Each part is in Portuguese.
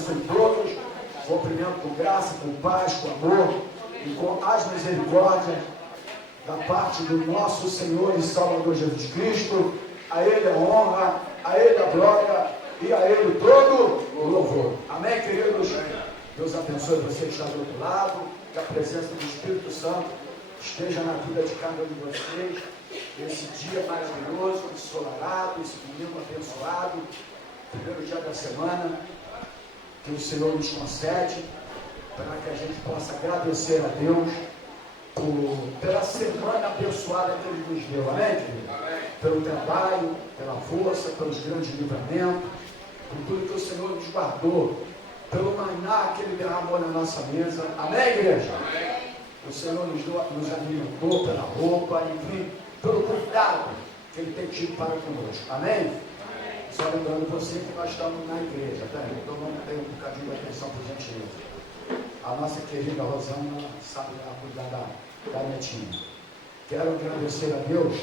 abençoe todos, cumprimento com graça, com paz, com amor e com as misericórdias da parte do nosso Senhor e Salvador Jesus Cristo. A Ele a honra, a Ele a glória e a Ele todo o louvor. Amém, queridos? Deus abençoe você que está do outro lado, que a presença do Espírito Santo esteja na vida de cada um de vocês. Esse dia maravilhoso, ensolarado, esse domingo abençoado, primeiro dia da semana, que o Senhor nos concede, para que a gente possa agradecer a Deus pela semana abençoada que Ele nos deu. Amém, querido? Amém. Pelo trabalho, pela força, pelos grandes livramentos, por tudo que o Senhor nos guardou, pelo maná que Ele derramou na nossa mesa. Amém, igreja? Amém. O Senhor nos alimentou pela roupa, enfim, pelo cuidado que Ele tem tido para conosco. Amém? Amém. Só lembrando você que nós estamos na igreja. Peraí, todo mundo tem um bocadinho de atenção, por gentileza. A nossa querida Rosana sabe cuidar da netinha. Quero agradecer a Deus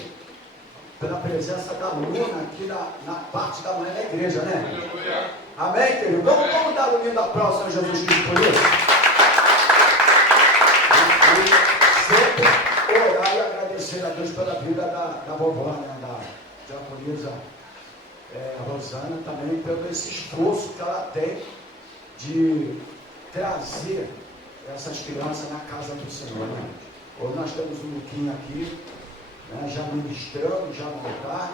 pela presença da Luna aqui na parte da manhã da igreja, né? Amém, querido? Vamos dar um lindo aplauso ao Jesus Cristo por isso. E sempre orar e agradecer a Deus pela vida da vovó, né? Da diaconisa Rosana, também pelo esse esforço que ela tem de trazer essas crianças na casa do Senhor, né? Hoje nós temos um Luquinha aqui, né, já ministrando, já no altar,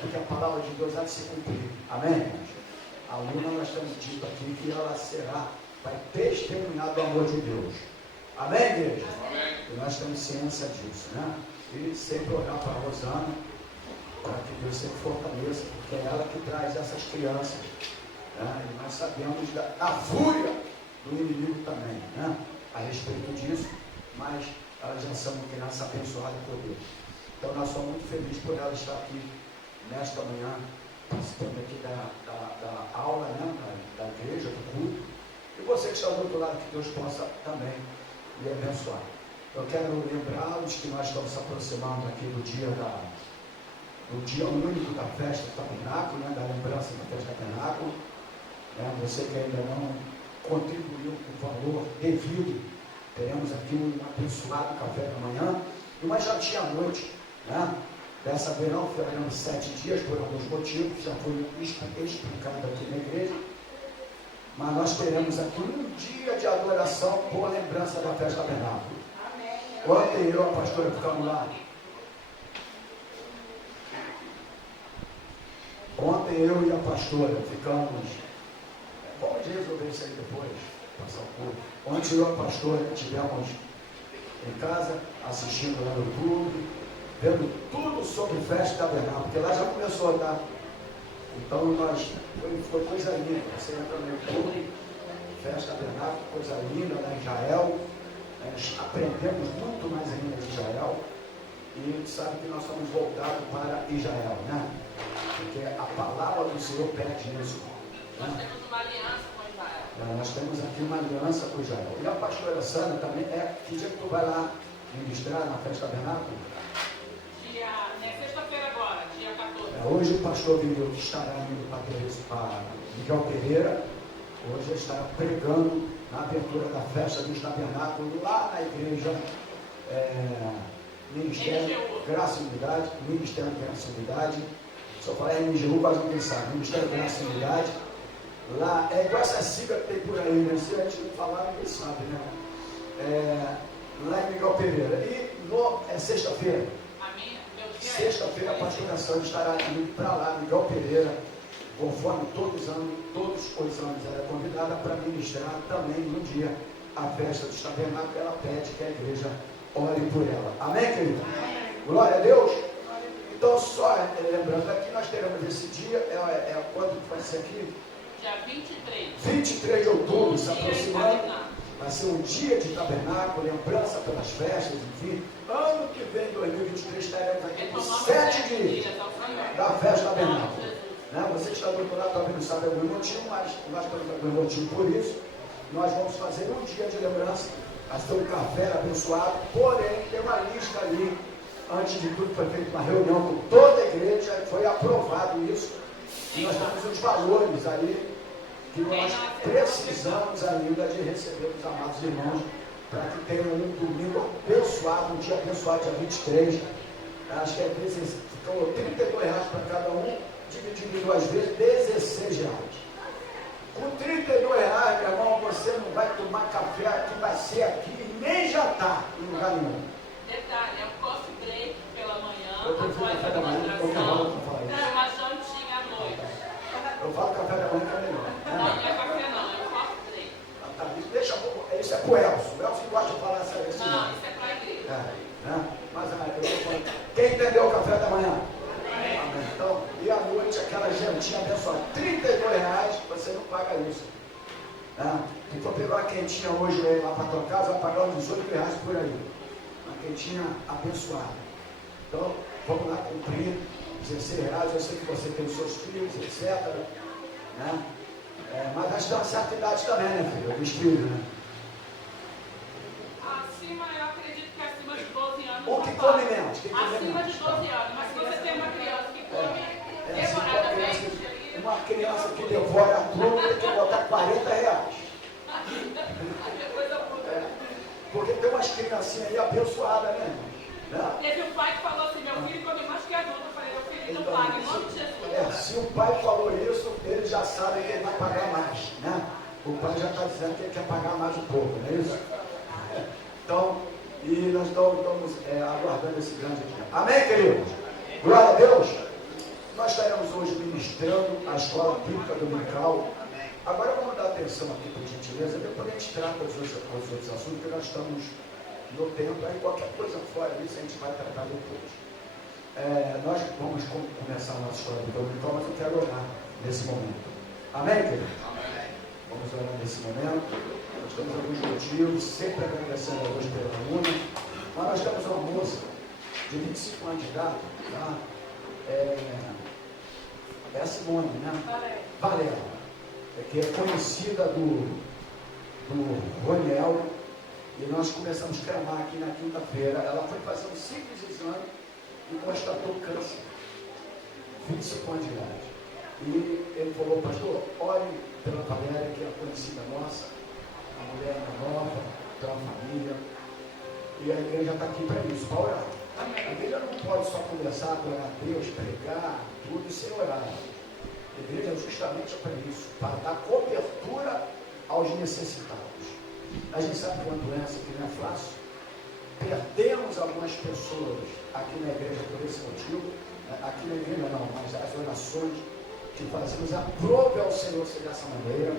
porque a palavra de Deus há de se cumprir. Amém, irmãos? A Luna, nós temos dito aqui que ela vai testemunhar do amor de Deus. Amém, igreja? Amém. E nós temos ciência disso, né? E sempre orar para a Rosana, para que Deus sempre fortaleça, porque é ela que traz essas crianças, né? E nós sabemos da fúria do inimigo também, né? A respeito disso, mas elas já são crianças abençoadas por Deus. Então nós somos muito felizes por ela estar aqui nesta manhã, participando aqui da aula, né? da igreja, do culto. E você que está do outro lado, que Deus possa também lhe abençoar. Eu quero lembrá-los que nós estamos se aproximando aqui do dia único da festa do tabernáculo, né? Da lembrança da festa do tabernáculo. Né? Você que ainda não contribuiu com o valor devido, teremos aqui um abençoado café da manhã e uma jantinha à noite, né? Dessa vez não faremos 7 dias por alguns motivos, já foi explicado aqui na igreja, mas nós teremos aqui um dia de adoração por lembrança da festa da tabernáculo. Ontem eu e a pastora ficamos lá. Ontem eu e a pastora ficamos. Vamos resolver isso aí depois, passar o culto. Ontem eu e a pastora estivemos em casa, assistindo lá no YouTube, vendo tudo sobre festa tabernáculo, porque lá já começou, tá? Então foi coisa linda. Você entra no YouTube, festa tabernáculo, coisa linda lá em Israel. Nós aprendemos muito mais ainda de Israel. E sabe que nós somos voltados para Israel, né? Porque a palavra do Senhor pede isso. Nós temos uma aliança com Israel. Nós temos aqui uma aliança com Israel. E a pastora Sandra também que dia que tu vai lá ministrar na festa tabernáculo? Sexta-feira agora, dia 14. Hoje o pastor Vinil estará indo para Miguel Pereira. Hoje ele estará pregando na abertura da festa dos tabernáculos lá na igreja Ministério Graça e Unidade. Ministério Graça e Unidade. Se eu falar em MGU, quase ninguém sabe. Ministério Graça e Unidade. Lá, é igual essa sigla que tem por aí, né? Se a gente não falar, ninguém sabe, né? Lá em Miguel Pereira. E sexta-feira. Sexta-feira a pastora Sandra estará indo para lá, Miguel Pereira, conforme todos os anos ela é convidada para ministrar também no dia a festa do tabernáculo. Ela pede que a igreja ore por ela. Amém, querido? Glória a Deus. Então, só lembrando aqui, nós teremos esse dia, quando vai ser aqui? Dia 23. 23 de outubro, se aproximando. Vai ser um dia de tabernáculo, lembrança pelas festas, enfim. Ano que vem, 2023, estaremos aqui por 7 dias da festa tabernáculo. Né? Você que está do outro lado, talvez não sabe algum motivo, mas nós temos algum motivo por isso. Nós vamos fazer um dia de lembrança, vai ser um café abençoado, porém, tem uma lista ali. Antes de tudo, foi feita uma reunião com toda a igreja, foi aprovado isso. E nós temos os valores ali que nós precisamos ainda de receber os amados irmãos para que tenham um domingo abençoado, um dia abençoado, dia 23. Acho que é ficou R$32 para cada um, dividido em 2 vezes, R$16. Com R$32, meu irmão, você não vai tomar café aqui, vai ser aqui e nem jantar em lugar nenhum. Detalhe, é um coffee break pela manhã, Eu prefiro após café a da manhã, demonstração, eu falo isso. uma jantinha à noite. Eu falo café da manhã que é melhor. Não, não é café não, é um coffee break. Tá, isso é pro Elcio. O Elcio gosta de falar assim. Não, isso é para a igreja. Mas eu tô falando. Quem entendeu o café da manhã? Amém. Então, e à noite aquela jantinha abençoada. R$32, você não paga isso. Se for pegar uma quentinha hoje lá para tua casa, vai pagar uns R$18 por aí. Uma quentinha abençoada. Então, vamos lá cumprir R$16. Eu sei que você tem os seus filhos, etc. Mas acho que tem uma certa idade também, né, filho? Dos filhos, né? Acima, eu acredito que acima de 12 anos. O que come menos? Acima de 12 anos. Mas se você tem uma criança que come demoradamente. Uma criança que devora tudo tem que botar R$40. Porque tem umas criancinhas aí abençoadas, né? Teve um pai que falou assim: meu filho come mais que adulto. Eu falei: meu filho não paga, em nome de Jesus. Se o pai falou isso, ele já sabe que ele vai pagar mais, né? O pai já está dizendo que ele quer pagar mais um pouco, não é isso? Então, e nós estamos aguardando esse grande dia. Amém, queridos? Glória a Deus. Nós estaremos hoje ministrando a escola bíblica dominical. Agora vamos dar atenção aqui, por gentileza, depois a gente trata dos outros assuntos, porque nós estamos no tempo, aí qualquer coisa fora disso a gente vai tratar depois. Nós vamos começar a nossa escola bíblica dominical, mas eu quero orar nesse momento. Amém, queridos? Amém. Vamos orar nesse momento. Nós temos alguns motivos, sempre agradecendo a Deus pela aluna, mas nós temos uma moça de 25 anos de idade, tá? É a Simone, né? Valéria, que é conhecida do Roniel, e nós começamos a clamar aqui na quinta-feira. Ela foi fazer um simples exame e constatou câncer, 25 anos de idade. E ele falou: pastor, ore pela Valéria, que é conhecida nossa, a mulher nova, tem uma família, e a igreja está aqui para isso, para orar. A igreja não pode só conversar, adorar a Deus, pregar, tudo sem orar. A igreja é justamente para isso, para dar cobertura aos necessitados. A gente sabe que é uma doença que não é fácil. Perdemos algumas pessoas aqui na igreja por esse motivo. Aqui na igreja não, mas as orações que fazemos aprove ao Senhor ser dessa maneira.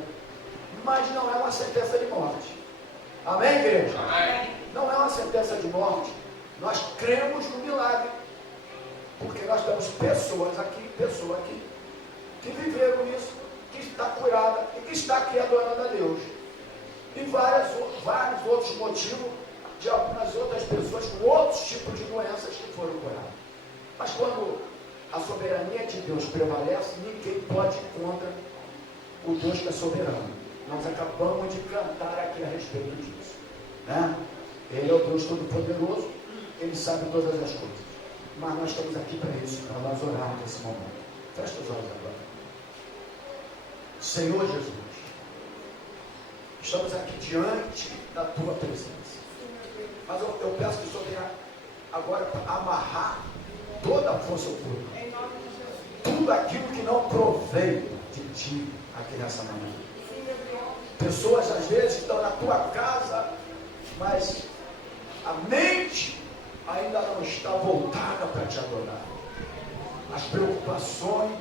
Mas não é uma sentença de morte. Amém, igreja? Amém. Não é uma sentença de morte. Nós cremos no milagre. Porque nós temos pessoas aqui, que viveram isso, que está curada e que está aqui adorando a Deus. E vários outros motivos de algumas outras pessoas com outros tipos de doenças que foram curadas. Mas quando a soberania de Deus prevalece, ninguém pode ir contra o Deus que é soberano. Nós acabamos de cantar aqui a respeito disso, né? Ele é o Deus Todo-Poderoso, Ele sabe todas as coisas. Mas nós estamos aqui para isso, para nós orarmos nesse momento. Fecha os olhos agora. Senhor Jesus, estamos aqui diante da Tua presença. Mas eu peço que o Senhor venha agora para amarrar toda a força oculta. Tudo aquilo que não provém de Ti aqui nessa manhã. Pessoas às vezes estão na Tua casa, mas a mente ainda não está voltada para Te adorar. As preocupações,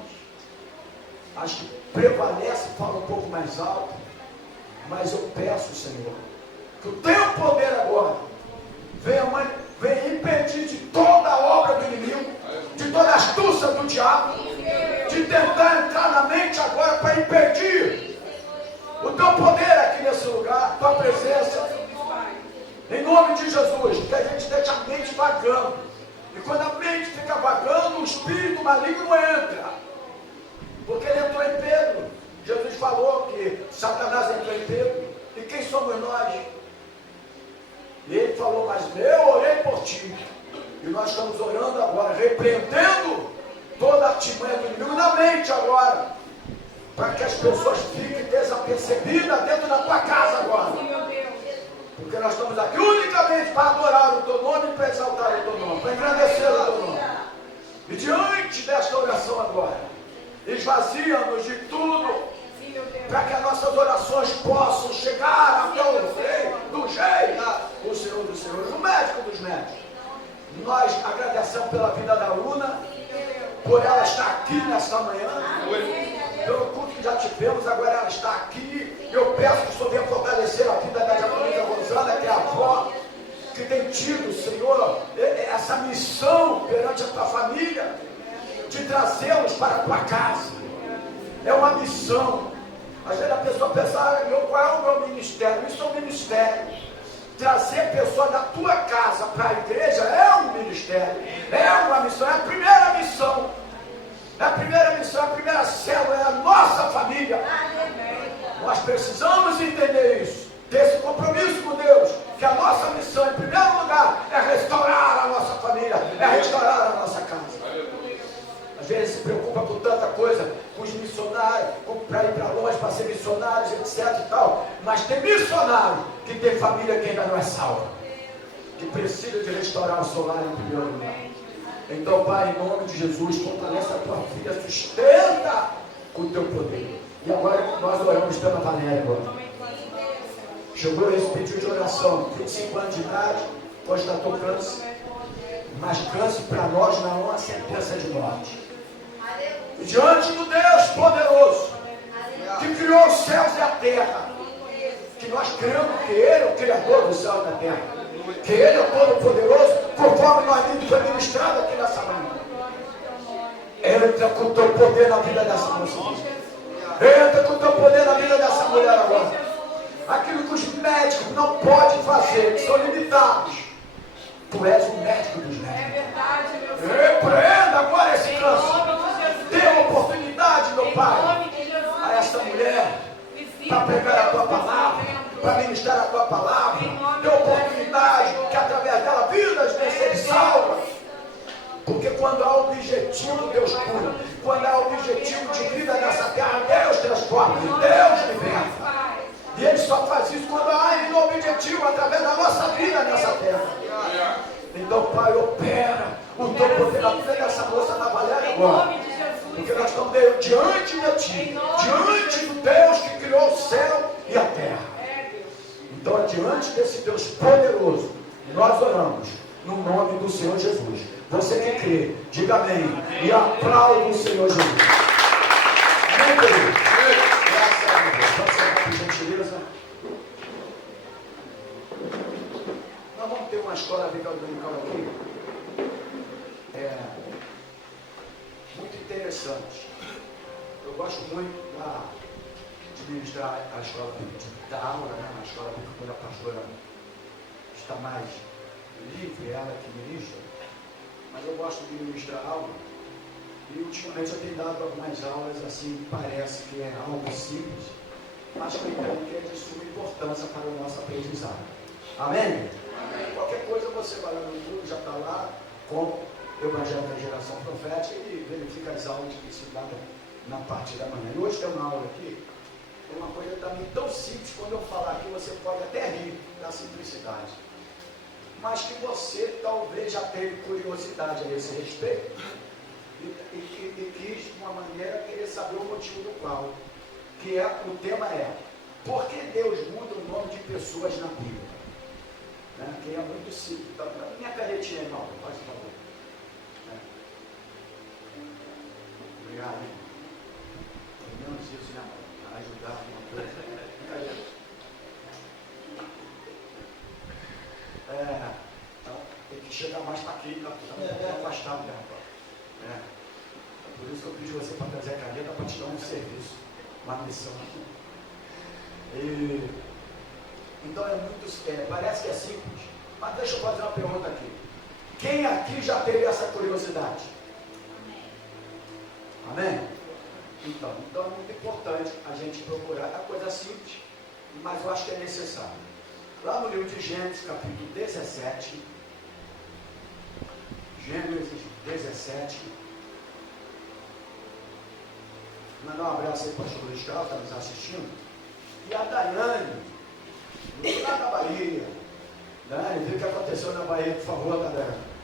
as que prevalecem, falam um pouco mais alto. Mas eu peço, Senhor, que o Teu poder agora venha impedir de toda a obra do inimigo, de toda a astúcia do diabo, de tentar entrar na mente agora para impedir o Teu poder aqui nesse lugar, a Tua presença. Em nome de Jesus, que a gente deixe a mente vagando. E quando a mente fica vagando, o espírito maligno entra. Porque ele entrou em Pedro. Jesus falou que Satanás entrou em Pedro. E quem somos nós? E ele falou: mas eu orei por ti. E nós estamos orando agora, repreendendo toda a artimanha do inimigo na mente agora. para que as pessoas fiquem desapercebidas dentro da tua casa agora. Porque nós estamos aqui unicamente para adorar o teu nome e para exaltar o teu nome, para engrandecer o teu nome. E diante desta oração agora, esvazia-nos de tudo, para que as nossas orações possam chegar até o rei dos reis, o Senhor dos senhores, o médico dos médicos. Nós agradecemos pela vida da Luna, por ela estar aqui nesta manhã, pelo culto que já tivemos, agora ela está aqui. Eu peço que o Senhor venha fortalecer a vida da diaconisa Rosana, que é a avó, que tem tido, Senhor, essa missão perante a tua família, de trazê-los para a tua casa. É uma missão. Às vezes a pessoa pensa, qual é o meu ministério? Isso é um ministério. Trazer pessoas da tua casa para a igreja é um ministério, é uma missão, é a primeira missão. É a primeira missão, a primeira célula, é a nossa família. Nós precisamos entender isso, ter esse compromisso com Deus, que a nossa missão, em primeiro lugar, é restaurar a nossa família, é restaurar a nossa casa. Às vezes se preocupa com tanta coisa, com os missionários, para ir para longe, para ser missionários, etc e tal. Mas tem missionário que tem família que ainda não é salva, que precisa de restaurar o seu lar em primeiro lugar. Então, Pai, em nome de Jesus, fortalece a tua filha, sustenta com o teu poder. E agora nós oramos pela Valéria agora. Chegou esse pedido de oração, 25 anos de idade, constatou câncer, mas câncer para nós não é uma sentença de morte. E diante do Deus poderoso, que criou os céus e a terra, que nós cremos que Ele é o Criador do céu e da terra, que Ele é o Todo-Poderoso, conforme nós vimos foi ministrado aqui nessa manhã. Entra com o teu poder na vida dessa moça. Entra com o teu poder na vida dessa mulher agora. Aquilo que os médicos não podem fazer, que são limitados. Tu és o médico dos médicos. É verdade, meu Senhor. Repreenda agora esse Em câncer. nome de Jesus. Dê uma oportunidade, meu Em Pai, nome de Jesus. a esta mulher, Visita, para pregar a tua Deus, palavra, dentro. para ministrar a tua palavra. Em nome Dê oportunidade que através dela vidas venham ser salvas. Porque quando há objetivo, Deus cura. Quando há objetivo de vida nessa terra, Deus transforma, Deus liberta. E Ele só faz isso quando há Ele objetivo através da nossa vida nessa terra. Então, Pai, opera o teu poder na vida dessa moça da Valéria Em agora. nome de Jesus. Porque nós estamos diante de Ti, diante do Deus que criou o céu e a terra. É, Deus. Então, diante desse Deus poderoso, nós oramos no nome do Senhor Jesus. Você que crê, diga amém e aplaude o Senhor Jesus. Amém, querido? Graças a Deus. Pode ser por gentileza. Nós vamos ter uma escola dominical aqui. Muito interessante. Eu gosto muito de ministrar a escola bíblica, da aula, né? A escola bíblica, quando a pastora está mais livre, ela que ministra. Mas eu gosto de ministrar aula. E ultimamente eu tenho dado algumas aulas assim, parece que é algo simples, mas que eu entendo que é de suma importância para o nosso aprendizado. Amém? Amém. Qualquer coisa você vai lá no YouTube, já está lá, com o Evangelho da Geração Profética e verifica as aulas que se dão na parte da manhã. E hoje tem uma aula aqui, é uma coisa também tão simples, quando eu falar aqui você pode até rir da simplicidade. Mas que você talvez já teve curiosidade a esse respeito e quis, de uma maneira, querer saber o motivo do qual. O tema é: por que Deus muda o nome de pessoas na Bíblia? Né? Que é muito simples. Então, minha canetinha aí, não, faz favor. Obrigado, hein? Pelo menos isso, né, para ajudar alguma coisa. Então, tem que chegar mais para aqui, tá? Está afastado, né, rapaz? Por isso eu pedi você para trazer a caneta para te dar um serviço, uma missão. Então é muito, parece que é simples, mas deixa eu fazer uma pergunta aqui. Quem aqui já teve essa curiosidade? Amém? Então é muito importante a gente procurar a coisa simples, mas eu acho que é necessário. Lá no livro de Gênesis, capítulo 17, Gênesis 17, Mandar um abraço aí para o pastor Luiz Carlos, está nos assistindo. E a Daiane, lá na Bahia. Daiane, vê o que aconteceu na Bahia, por favor, tá, Daiane?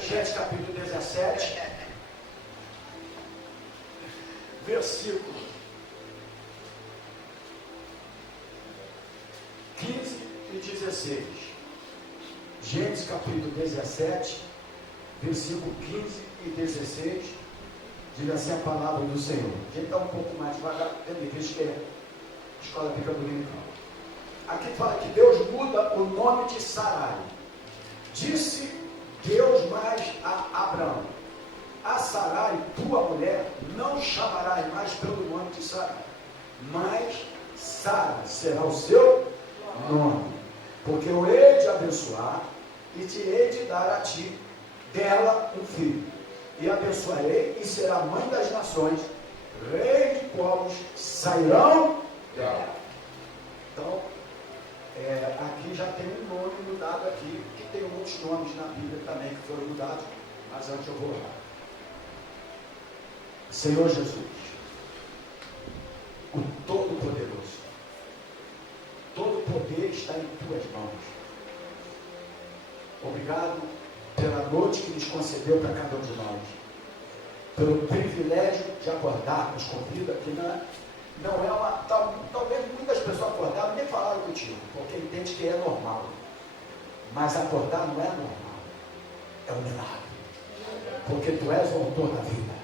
Gênesis capítulo 17, versículo 15 e 16. Gênesis capítulo 17, versículo 15 e 16. Diga assim a palavra do Senhor. A gente está um pouco mais devagar, tendo visto que é escola fica bonita. Aqui fala que Deus muda o nome de Sarai. Disse Deus mais a Abraão: a Sarai, tua mulher, não chamarás mais pelo nome de Sarai, mas Sara será o seu nome, porque eu hei de abençoar e te hei de dar a ti dela um filho, e abençoarei e será mãe das nações, rei de povos sairão dela. Então, aqui já tem um nome mudado aqui, que tem outros nomes na Bíblia também que foram mudados, mas antes eu vou lá. Senhor Jesus, o Todo-Poderoso, todo poder está em tuas mãos. Obrigado pela noite que nos concedeu para cada um de nós, pelo privilégio de acordarmos com vida, que não é uma. Talvez muitas pessoas acordaram nem falaram contigo, porque entende que é normal. Mas acordar não é normal, é um milagre, porque tu és o autor da vida.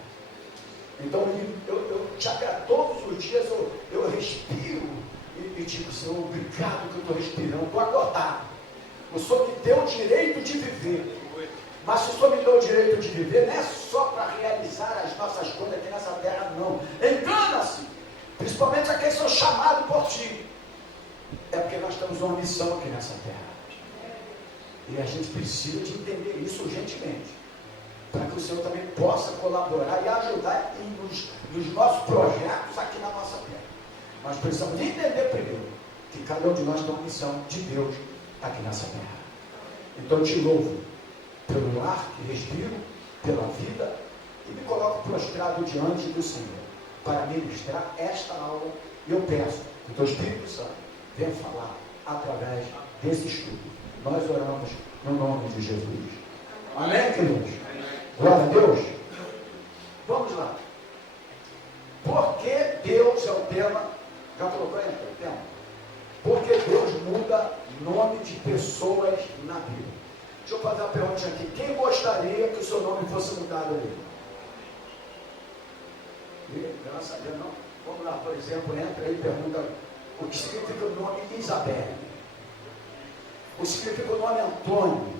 Então eu te agrado todos os dias, eu respiro e digo: Senhor, obrigado que eu estou respirando, estou acordado. O Senhor me deu o direito de viver. Mas se o Senhor me deu o direito de viver, não é só para realizar as nossas coisas aqui nessa terra, não. Engana-se, principalmente aqueles que são chamados por ti. É porque nós temos uma missão aqui nessa terra. E a gente precisa de entender isso urgentemente, para que o Senhor também possa colaborar e ajudar nos nossos projetos aqui na nossa terra. Nós precisamos entender primeiro que cada um de nós tem uma missão de Deus aqui nessa terra. Então eu te louvo pelo ar que respiro, pela vida, e me coloco prostrado diante do Senhor para ministrar esta aula. E eu peço que o teu Espírito Santo venha falar através desse estudo. Nós oramos no nome de Jesus. Amém, queridos? Glória a Deus. Vamos lá. Porque Deus é o tema. Já colocou aí o tema? Porque Deus muda nome de pessoas na Bíblia. Deixa eu fazer uma pergunta aqui. Quem gostaria que o seu nome fosse mudado ali? Graças a Deus, não. Vamos lá, por exemplo, entra aí e pergunta o que significa o nome Isabel. O que significa o nome Antônio.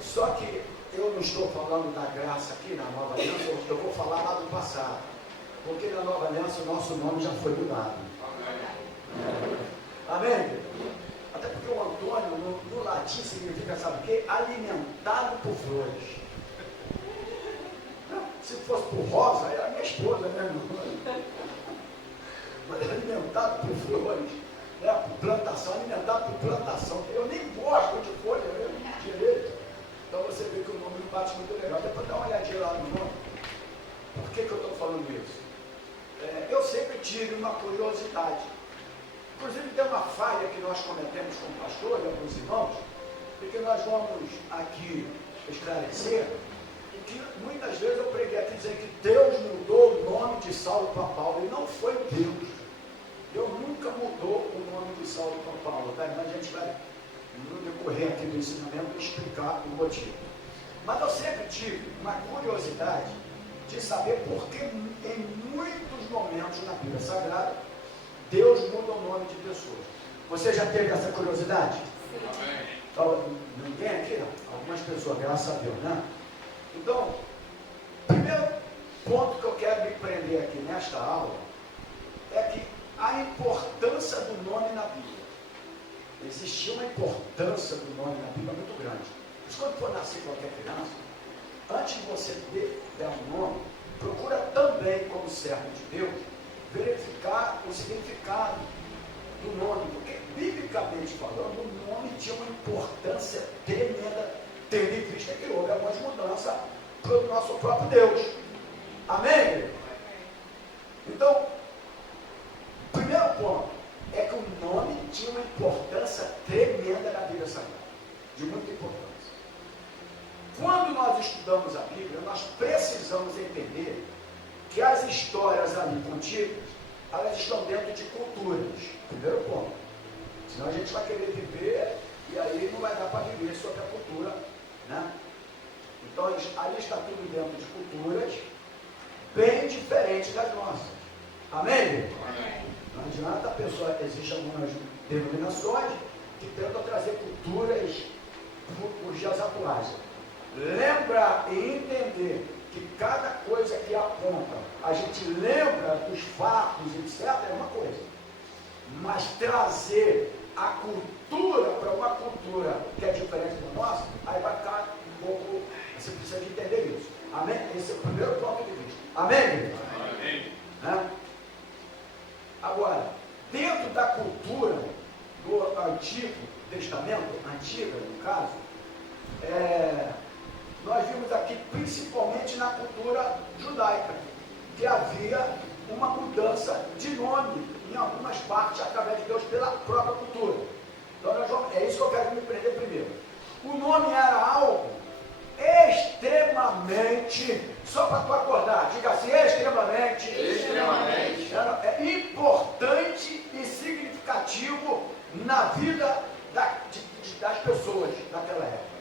Só que eu não estou falando da graça aqui na Nova Aliança, eu vou falar lá do passado. Porque na Nova Aliança o nosso nome já foi mudado. Amém? Até porque o Antônio, no latim, significa, sabe o quê? Alimentado por flores. Não, se fosse por rosa, era minha esposa, né? Mas alimentado por flores, né? Por plantação, alimentado por plantação. Eu nem gosto de folha, eu não direito. Então você vê que o nome não bate muito legal. Depois dá uma olhadinha lá no nome. Por que eu estou falando isso? Eu sempre tive uma curiosidade. Inclusive tem uma falha que nós cometemos como pastor e alguns irmãos, e que nós vamos aqui esclarecer, e que muitas vezes eu preguei aqui dizendo que Deus mudou o nome de Saulo para Paulo, e não foi Deus. Deus nunca mudou o nome de Saulo para Paulo, tá? Mas a gente vai, no decorrer aqui do ensinamento, explicar o motivo. Mas eu sempre tive uma curiosidade de saber por que em muitos momentos na Bíblia Sagrada Deus muda o nome de pessoas. Você já teve essa curiosidade? Sim. Então, ninguém aqui? Não. Algumas pessoas, graças a Deus, né? Então, primeiro ponto que eu quero me prender aqui nesta aula é que a importância do nome na Bíblia. Existia uma importância do nome na Bíblia muito grande. Mas quando for nascer qualquer criança, antes de você dar um nome, procura também, como servo de Deus, verificar o significado do nome, porque biblicamente falando, o nome tinha uma importância tremenda, tendo em vista que houve algumas mudanças para o nosso próprio Deus. Amém? Então, o primeiro ponto é que o nome tinha uma importância tremenda na vida sagrada, de muita importância. Quando nós estudamos a Bíblia, nós precisamos entender que as histórias ali contidas, elas estão dentro de culturas. Primeiro ponto. Senão a gente vai querer viver e aí não vai dar para viver sobre a cultura, né? Então ali está tudo dentro de culturas bem diferentes das nossas. Amém? Amém. Não adianta a pessoa, existem algumas denominações que tentam trazer culturas para os dias atuais. Lembrar e entender que cada coisa que aponta, a gente lembra dos fatos, etc., é uma coisa. Mas trazer a cultura para uma cultura que é diferente da nossa, aí vai ficar um pouco, você precisa de entender isso. Amém? Esse é o primeiro ponto de vista. Amém? Amém. Né? Agora, dentro da cultura do Antigo Testamento, antiga no caso, nós vimos aqui principalmente na cultura judaica, que havia uma mudança de nome em algumas partes através de Deus pela própria cultura. Então é isso que eu quero me prender primeiro. O nome era algo extremamente, só para tu acordar, diga assim, extremamente, era importante e significativo na vida das pessoas naquela época.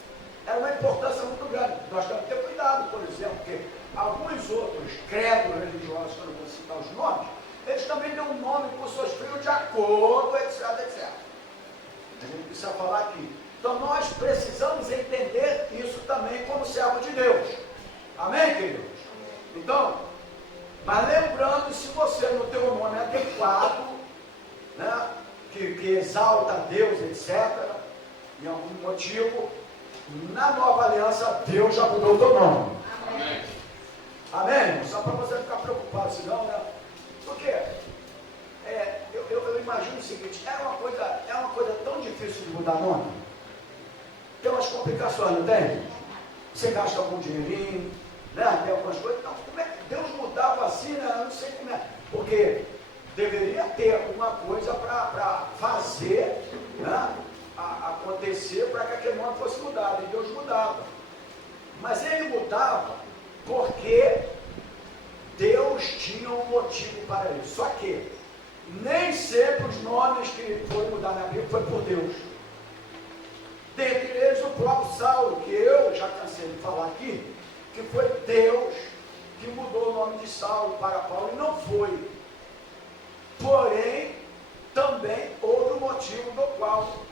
Era uma importância muito grande. Nós temos que ter cuidado, por exemplo, porque alguns outros credos religiosos, que eu não vou citar os nomes, eles também dão um nome para os seus filhos de acordo, etc, etc. A gente precisa falar aqui. Então nós precisamos entender isso também como servo de Deus. Amém, queridos? Então, mas lembrando, se você no teu nome é adequado, né, que exalta a Deus, etc., em algum motivo, na nova aliança, Deus já mudou o teu nome. Amém? Amém? Só para você ficar preocupado, senão, né? Porque eu imagino o seguinte, é uma coisa tão difícil de mudar nome. Tem umas complicações, não tem? Você gasta algum dinheirinho, né? Tem algumas coisas. Então, como é que Deus mudava assim, né? Eu não sei como é. Porque deveria ter alguma coisa para fazer, né, acontecer para que aquele nome fosse mudado. E Deus mudava. Mas ele mudava porque Deus tinha um motivo para isso. Só que nem sempre os nomes que foi mudar na Bíblia foi por Deus. Dentre eles o próprio Saulo, que eu já cansei de falar aqui, que foi Deus que mudou o nome de Saulo para Paulo, e não foi. Porém, também houve um motivo do qual,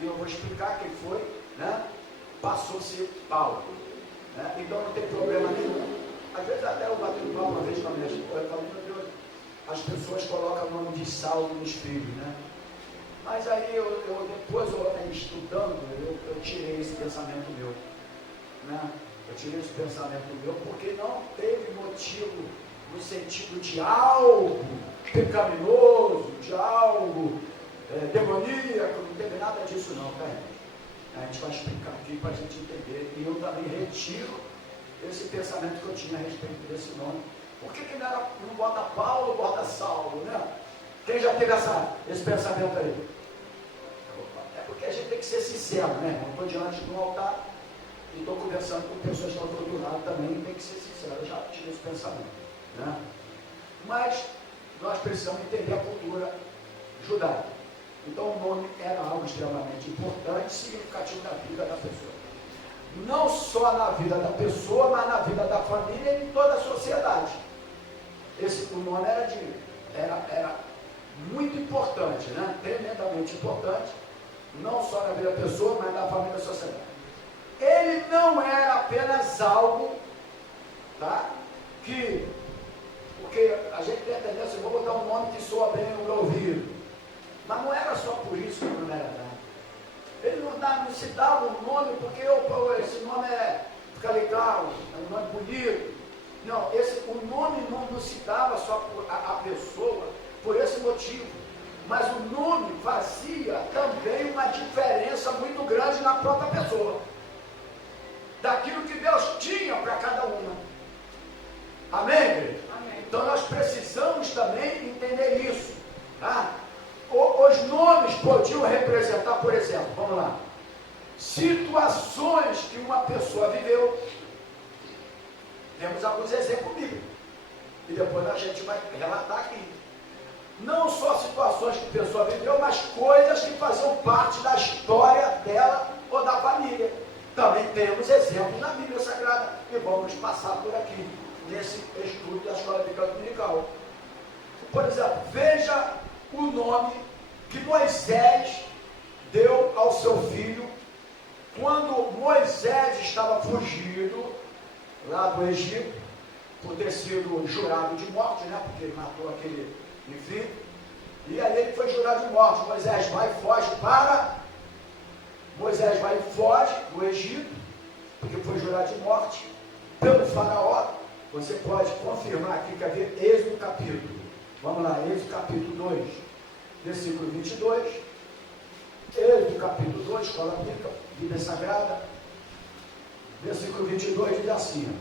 e eu vou explicar quem foi, né? Passou a ser Paulo. Né? Então não tem problema nenhum. Às vezes até eu bati no pau uma vez com a minha esposa, eu falei, meu Deus, as pessoas colocam o nome de Saulo nos filhos, né? Mas aí depois, estudando, eu tirei esse pensamento meu. Né? Eu tirei esse pensamento meu porque não teve motivo no sentido de algo pecaminoso, de algo demoníaco, não teve nada disso não, tá? A gente vai explicar aqui para a gente entender. E eu também retiro esse pensamento que eu tinha a respeito desse nome. Por que não bota Paulo, bota Saulo, né? Quem já teve esse pensamento aí? É porque a gente tem que ser sincero, né? Eu estou diante de um altar e estou conversando com pessoas que estão do outro lado também, tem que ser sincero. Eu já tive esse pensamento, né? Mas nós precisamos entender a cultura judaica. Então o nome era algo extremamente importante e significativo da vida da pessoa. Não só na vida da pessoa, mas na vida da família e em toda a sociedade. O nome era muito importante, né? Tremendamente importante, não só na vida da pessoa, mas na família e da sociedade. Ele não era apenas algo, tá? Porque a gente tem a tendência, vou botar um nome que soa bem no ouvido, mas não era só por isso que o nome era dado. Ele não se dava um nome porque esse nome fica legal, é um nome bonito. Não, o nome não se dava só por a pessoa, por esse motivo. Mas o nome fazia também uma diferença muito grande na própria pessoa. Daquilo que Deus tinha para cada uma. Amém, igreja? Amém. Então nós precisamos também entender isso. Tá? Os nomes podiam representar, por exemplo, vamos lá, situações que uma pessoa viveu. Temos alguns exemplos bíblicos. E depois a gente vai relatar aqui. Não só situações que a pessoa viveu, mas coisas que faziam parte da história dela ou da família. Também temos exemplos na Bíblia Sagrada e vamos passar por aqui, nesse estudo da Escola Bíblica Dominical. Por exemplo, veja o nome que Moisés deu ao seu filho quando Moisés estava fugido lá do Egito, por ter sido jurado de morte, né? Porque ele matou aquele filho. E aí ele foi jurado de morte. Moisés vai e foge do Egito, porque foi jurado de morte pelo faraó. Você pode confirmar aqui, quer ver? Êxodo capítulo. Vamos lá, Êxodo capítulo 2, versículo 22. Êxodo capítulo 2, Escola Bíblica, Bíblia Sagrada, versículo 22 diz assim.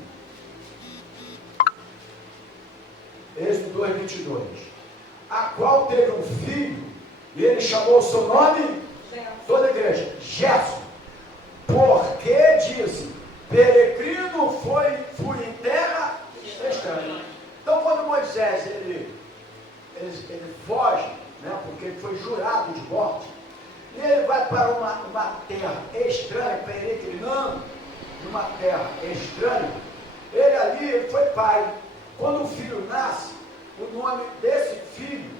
Êxodo 2, 22. A qual teve um filho, e ele chamou o seu nome, toda a igreja, Gerson, porque disse, peregrino fui em terra estranha. Então quando Moisés ele foge, né, porque ele foi jurado de morte, e ele vai para uma terra estranha, peregrinando numa terra estranha, ele foi pai. Quando o filho nasce, o nome desse filho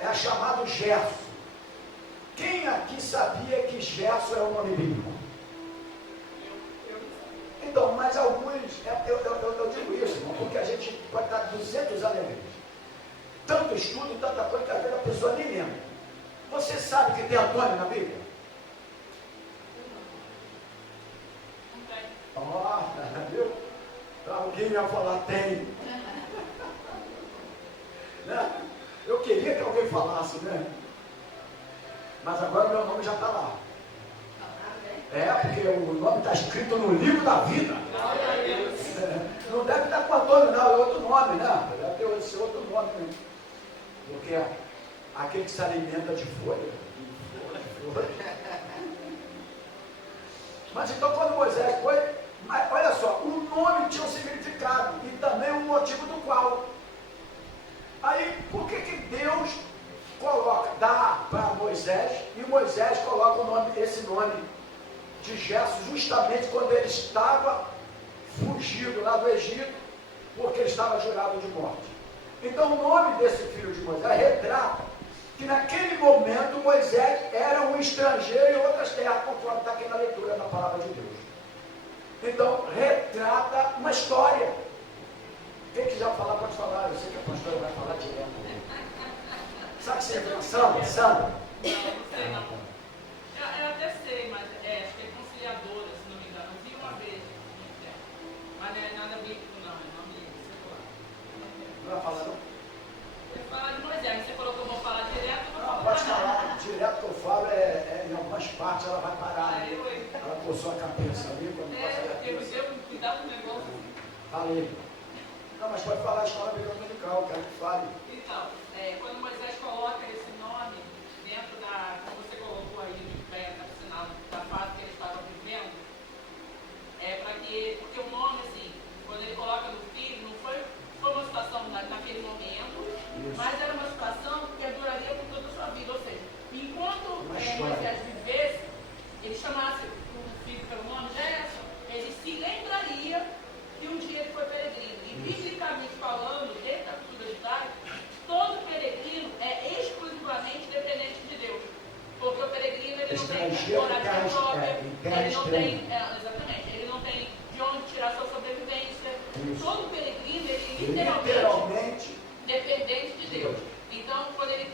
é chamado Gerson. Quem aqui sabia que Gerson é o nome bíblico? Então, mas alguns, eu digo isso, irmão, porque a gente pode estar 200 anos livres. Tanto estudo, tanta coisa que às vezes a pessoa nem lembra. Você sabe que tem Antônio na Bíblia? Ó, viu? Alguém ia falar, tem. Né? Eu queria que alguém falasse, né? Mas agora meu nome já está lá. Porque o nome está escrito no livro da vida. Não deve estar com Antônio, não, é outro nome, né? Deve ter esse outro nome, né? Porque aquele que se alimenta de folha. Mas então quando Moisés foi, olha só, o nome tinha um significado e também um motivo do qual. Aí, por que Deus dá para Moisés, e Moisés coloca esse nome de Gerson justamente quando ele estava fugido lá do Egito, porque ele estava jurado de morte. Então o nome desse filho de Moisés retrata que naquele momento Moisés era um estrangeiro em outras terras, conforme está aqui na leitura da palavra de Deus. Então retrata uma história. Quem quiser falar, pode falar. Eu sei que a pastora vai falar direto. Sabe que você é Sandra? Não sei não. Eu até sei, mas acho que é conciliadora, se não me engano. Eu vi uma vez. Mas não é nada bíblico, não. É nome secular. Não vai falar, não? Eu vou falar de Moisés. Você falou que eu vou falar direto, eu vou Não, falar. pode falar. Direto que eu falo em algumas partes ela vai parar. Ela coçou a cabeça ali. Porque eu devo cuidar do negócio. Falei. Não, mas pode falar a Escola Bíblica Dominical, quero que fale. Então, quando Moisés coloca esse nome dentro como você colocou aí, no sinal da fase que ele estava vivendo, porque o nome, assim, quando ele coloca no filho, não foi uma situação naquele momento, isso. Mas era uma situação que duraria por toda a sua vida. Ou seja, enquanto Moisés vivesse, ele chamasse o filho pelo nome Gerson, ele se lembraria que um dia ele foi peregrino. E biblicamente falando, dentro da cultura judaica, todo peregrino é exclusivamente dependente de Deus. Porque o peregrino ele não tem moradia própria, ele não tem, exatamente, ele não tem de onde tirar sua sobrevivência. Isso. Todo peregrino, ele literalmente dependente de Deus. Então, quando ele,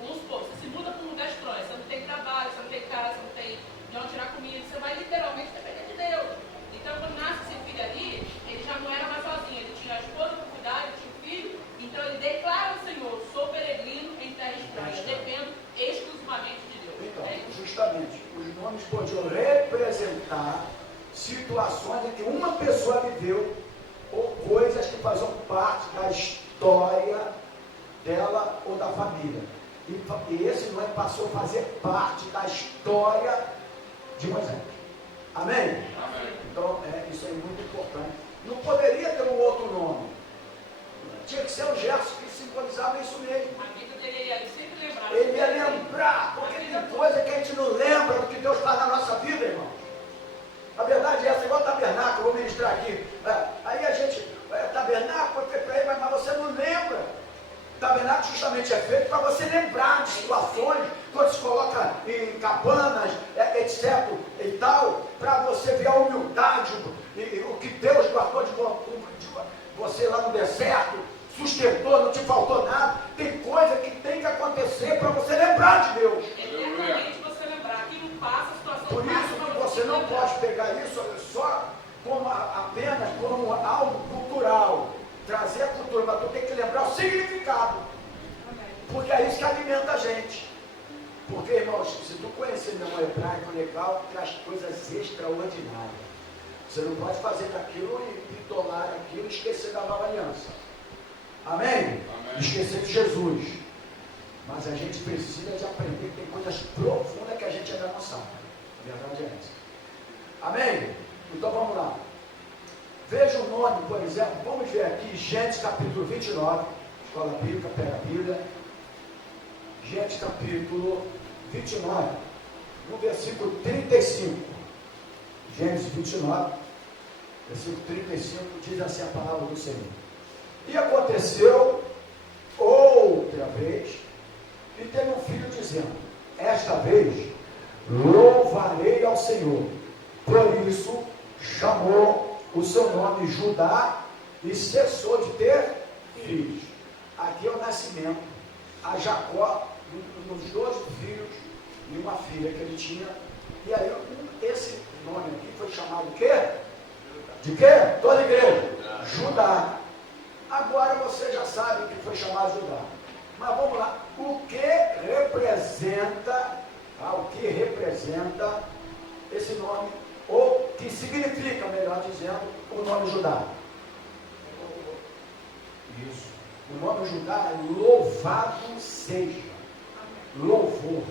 vamos supor, você se muda para um lugar estranho, você não tem trabalho, você não tem casa, você não tem de onde tirar comida, você vai literalmente depender de Deus. Então, quando nasce esse filho ali, ele já não era mais sozinho, ele tinha a esposa para cuidar, ele tinha o filho, então ele declara ao Senhor, sou peregrino em terra estranha, dependo exclusivamente de Deus. Então, justamente, os nomes podiam representar situações em que uma pessoa viveu ou coisas que faziam parte história dela ou da família. E esse nome passou a fazer parte da história de Moisés. Amém? Amém. Então, isso é muito importante. Não poderia ter um outro nome. Tinha que ser um gesto que simbolizava isso mesmo. A vida dele ia sempre lembrar. Ele ia lembrar, porque tem coisa que a gente não lembra do que Deus faz na nossa vida, irmão. A verdade é essa, igual tabernáculo, vou ministrar aqui. Aí a gente, tabernáculo, mas você não lembra. Tabernáculo justamente é feito para você lembrar de situações, quando se coloca em cabanas, etc. e tal, para você ver a humildade, o que Deus guardou de você lá no deserto, sustentou, não te faltou nada. Tem coisa que tem que acontecer para você lembrar de Deus. Eternamente você lembrar, aquilo passa, a situação Por isso que você não pode pegar isso só como apenas como algo cultural, trazer a cultura, mas tu tem que lembrar o significado, porque é isso que alimenta a gente. Porque, irmãos, se tu conhecer meu hebraico legal, traz coisas extraordinárias. Você não pode fazer daquilo e pitolar aquilo e esquecer da nova aliança. Amém? Amém. Esquecer de Jesus. Mas a gente precisa de aprender que tem coisas profundas que a gente ainda não sabe. A verdade é essa. Amém? Então vamos lá. Veja o nome, por exemplo, vamos ver aqui, Gênesis capítulo 29, escola bíblica, pega a Bíblia. Gênesis capítulo 29, no versículo 35. Gênesis 29, versículo 35, diz assim a palavra do Senhor. E aconteceu outra vez, e teve um filho dizendo, esta vez louvarei ao Senhor. Por isso chamou o seu nome Judá e cessou de ter filhos. Aqui é o nascimento. A Jacó, nos 12 filhos e uma filha que ele tinha. E aí esse nome aqui foi chamado de quê? De quê? Toda a igreja. Judá. Agora você já sabe que foi chamado Judá. Mas vamos lá. O que representa esse nome? Ou que significa, melhor dizendo, o nome Judá? Isso. O nome Judá é louvado seja. Louvor.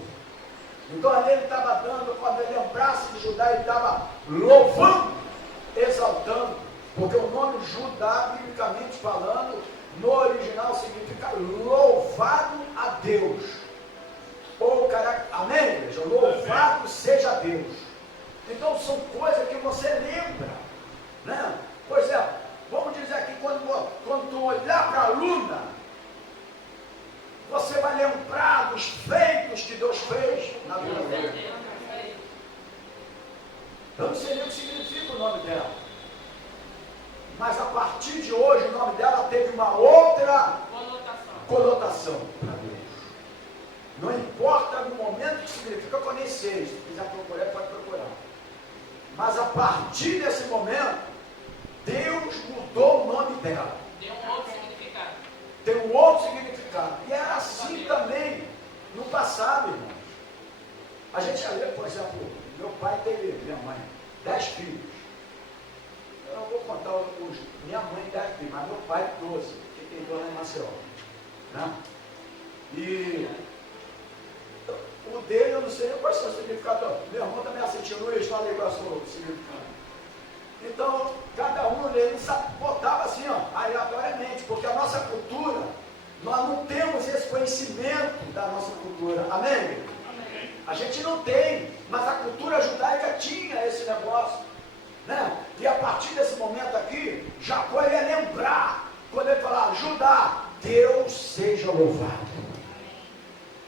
Então ali ele estava dando, quando ele lembrasse de Judá, ele estava louvando, exaltando, porque o nome Judá, biblicamente falando, no original significa louvado a Deus. Ou amém, igreja? Louvado seja Deus. Então são coisas que você lembra, né? Por exemplo, vamos dizer aqui, quando tu olhar para a luna, você vai lembrar dos feitos que Deus fez na vida dela. Eu não sei nem o que significa o nome dela, mas a partir de hoje o nome dela teve uma outra conotação para Deus. Não importa no momento que significa, eu conheci. Se quiser procurar, pode procurar. Mas a partir desse momento, Deus mudou o nome dela. Deu um outro significado. Tem um outro significado. E era assim também no passado, irmãos. A gente, por exemplo, meu pai teve, minha mãe, 10 filhos. Eu não vou contar minha mãe 10 filhos, mas meu pai 12, que tem 2 em Maceió. Né? E o dele, eu não sei nem qual é o significado. Meu irmão também assistiu isso, falei qual é o significado. Então, cada um deles botava assim, aleatoriamente, porque a nossa cultura, nós não temos esse conhecimento da nossa cultura. Amém? Amém. A gente não tem, mas a cultura judaica tinha esse negócio. Né? E a partir desse momento aqui, Jacó ia lembrar, quando ele falava, Judá, Deus seja louvado.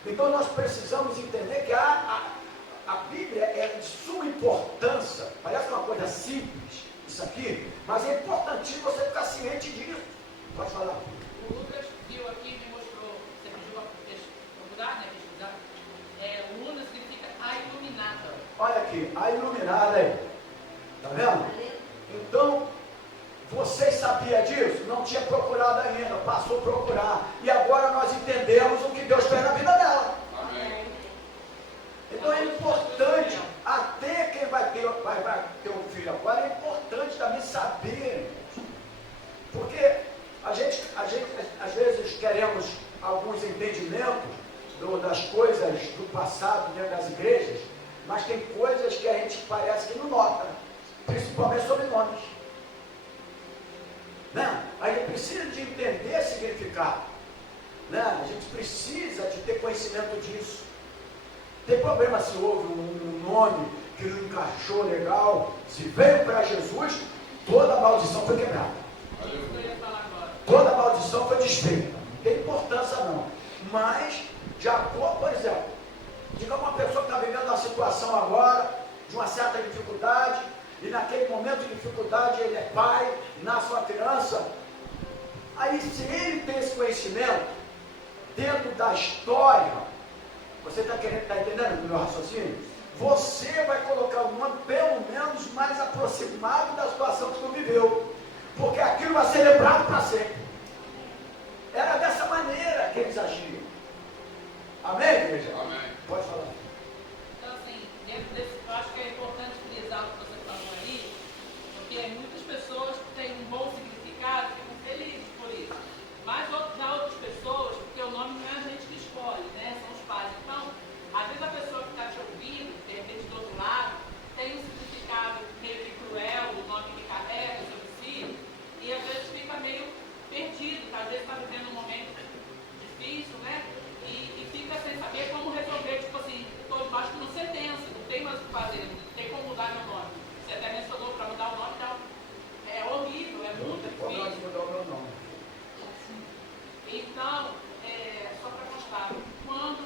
Então nós precisamos entender que a Bíblia é de suma importância. Parece uma coisa simples, isso aqui, mas é importantíssimo você ficar ciente disso. Pode falar. O Lucas viu aqui e me mostrou, você pediu para mudar, né? O Luna significa a iluminada. Olha aqui, a iluminada aí. Tá vendo? Então, vocês sabiam disso? Não tinha procurado ainda, passou a procurar. E agora nós entendemos o que Deus fez na vida dela. Amém. Então é importante, até quem vai ter um filho agora, é importante também saber. Porque a gente das coisas do passado dentro das igrejas, mas tem coisas que a gente parece que não nota, principalmente sobrenomes. Né? A gente precisa de entender significado. Né? A gente precisa de ter conhecimento disso. Tem problema se houve um nome que não encaixou legal, se veio para Jesus, toda a maldição foi quebrada. Toda a maldição foi desfeita. Não tem importância não. Mas, de acordo, por exemplo, diga uma pessoa que está vivendo uma situação agora, de uma certa dificuldade, e naquele momento de dificuldade ele é pai, nasce uma criança. Aí se ele tem esse conhecimento, dentro da história, você está entendendo o meu raciocínio? Você vai colocar o nome pelo menos mais aproximado da situação que tu viveu, porque aquilo vai ser lembrado para sempre. Era dessa maneira que eles agiam. Amém, igreja? Amém. Pode falar. Então, assim, dentro desse, eu acho que é importante frisar o que você falou aí, porque muitas pessoas têm um bom significado, ficam felizes por isso. Mas já outras pessoas, porque o nome não é a gente que escolhe, né? São os pais. Então, às vezes a pessoa que está te ouvindo, de repente do outro lado, tem um significado meio que cruel, o nome que carrega sobre si, e às vezes fica meio perdido, às vezes está vivendo um momento difícil, né? E fica sem saber como resolver, tipo assim, estou embaixo de uma sentença, não tem mais o que fazer, não tem como mudar meu nome. Você até mencionou para mudar o nome, então, é horrível, é muito difícil. Pode mudar o meu nome. Então, só para constar, quando,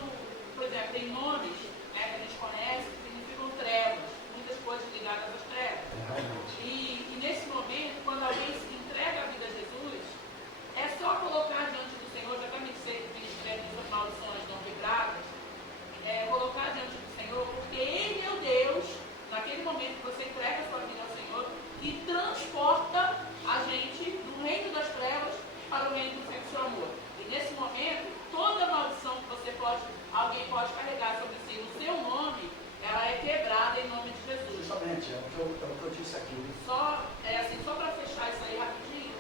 por exemplo, tem nomes, né, que a gente conhece que significam trevas, muitas coisas ligadas às trevas. E nesse momento, quando alguém se entrega a vida a Jesus, é só colocar diante do Senhor, já também sei que as maldições não quebradas, colocar diante do Senhor, porque Ele é o Deus, naquele momento que você entrega a sua vida ao Senhor, e transporta a gente do reino das trevas para o reino do seu amor. E nesse momento, toda maldição que alguém pode carregar sobre si, o seu nome, ela é quebrada em nome de Jesus. Justamente, é o que eu disse aqui. Só para fechar isso aí rapidinho,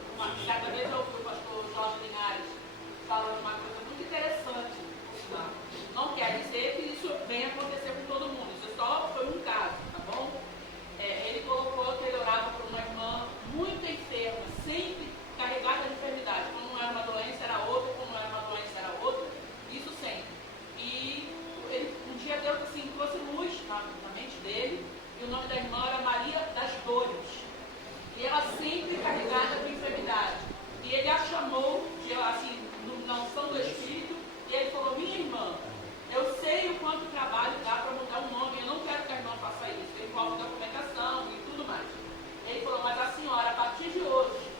cada vez eu ouvi o pastor Jorge Linhares falando uma coisa muito interessante. Não quer dizer que isso venha acontecer com todo mundo, isso só foi um caso, tá bom? Ele colocou que ele orava por uma irmã muito enferma, sempre carregada de enfermidade. Quando não era uma doença, era outra, quando não era uma doença, era outra, isso sempre. E ele um dia deu assim, trouxe luz na mente dele, e o nome da irmã era Maria das Dores. E ela sempre carregada de enfermidade. E ele a chamou, assim, na unção do Espírito, e ele falou: minha irmã, eu sei o quanto trabalho dá para mudar o nome, eu não quero que a irmã faça isso, ele envolve documentação e tudo mais. Ele falou: mas a senhora, a partir de hoje,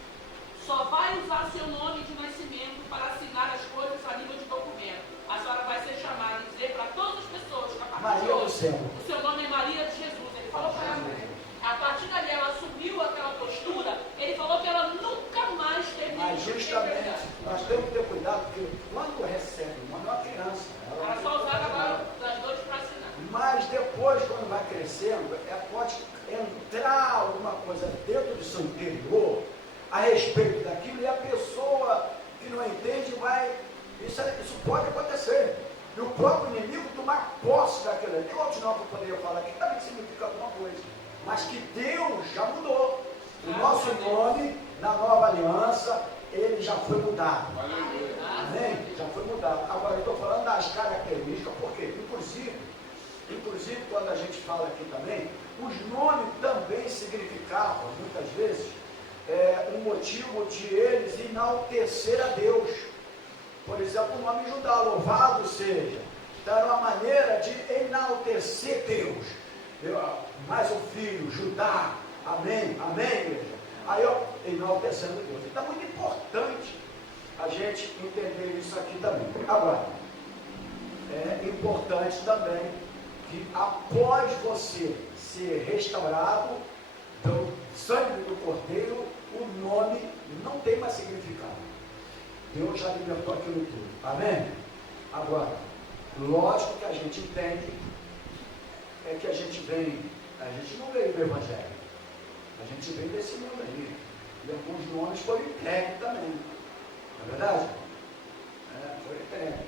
só vai usar seu nome de nascimento para assinar as coisas a nível de documento. A senhora vai ser chamada e dizer para todas as pessoas que a partir de hoje, o seu nome é Maria de Jesus. Ele falou para ela. A partir dali ela assumiu aquela postura, ele falou que ela nunca mais teve. Mas justamente, nós temos que ter cuidado, porque quando recebe uma criança, ela só usava agora das dores para assinar. Mas depois, quando vai crescendo, pode entrar alguma coisa dentro do seu interior a respeito daquilo, e a pessoa que não entende vai. Isso pode acontecer. E o próprio inimigo tomar posse daquilo. Tem outros nomes que eu poderia falar aqui, também significa alguma coisa. Mas que Deus já mudou. O nosso nome, na nova aliança, ele já foi mudado. Amém? Já foi mudado. Agora, eu estou falando das características, porque, inclusive, quando a gente fala aqui também, os nomes também significavam, muitas vezes, um motivo de eles enaltecer a Deus. Por exemplo, o nome Judá, louvado seja. Então, era uma maneira de enaltecer Deus. Mais um filho, Judá, amém, igreja? Aí, enaltecendo Deus. Então, é muito importante a gente entender isso aqui também. Agora, é importante também que após você ser restaurado pelo sangue do Cordeiro, o nome não tem mais significado. Deus já libertou aquilo tudo. Amém? Agora, lógico que a gente entende que a gente não veio do Evangelho. A gente veio desse mundo aí. E alguns nomes foram entregues também. Não é verdade? Foi entregue.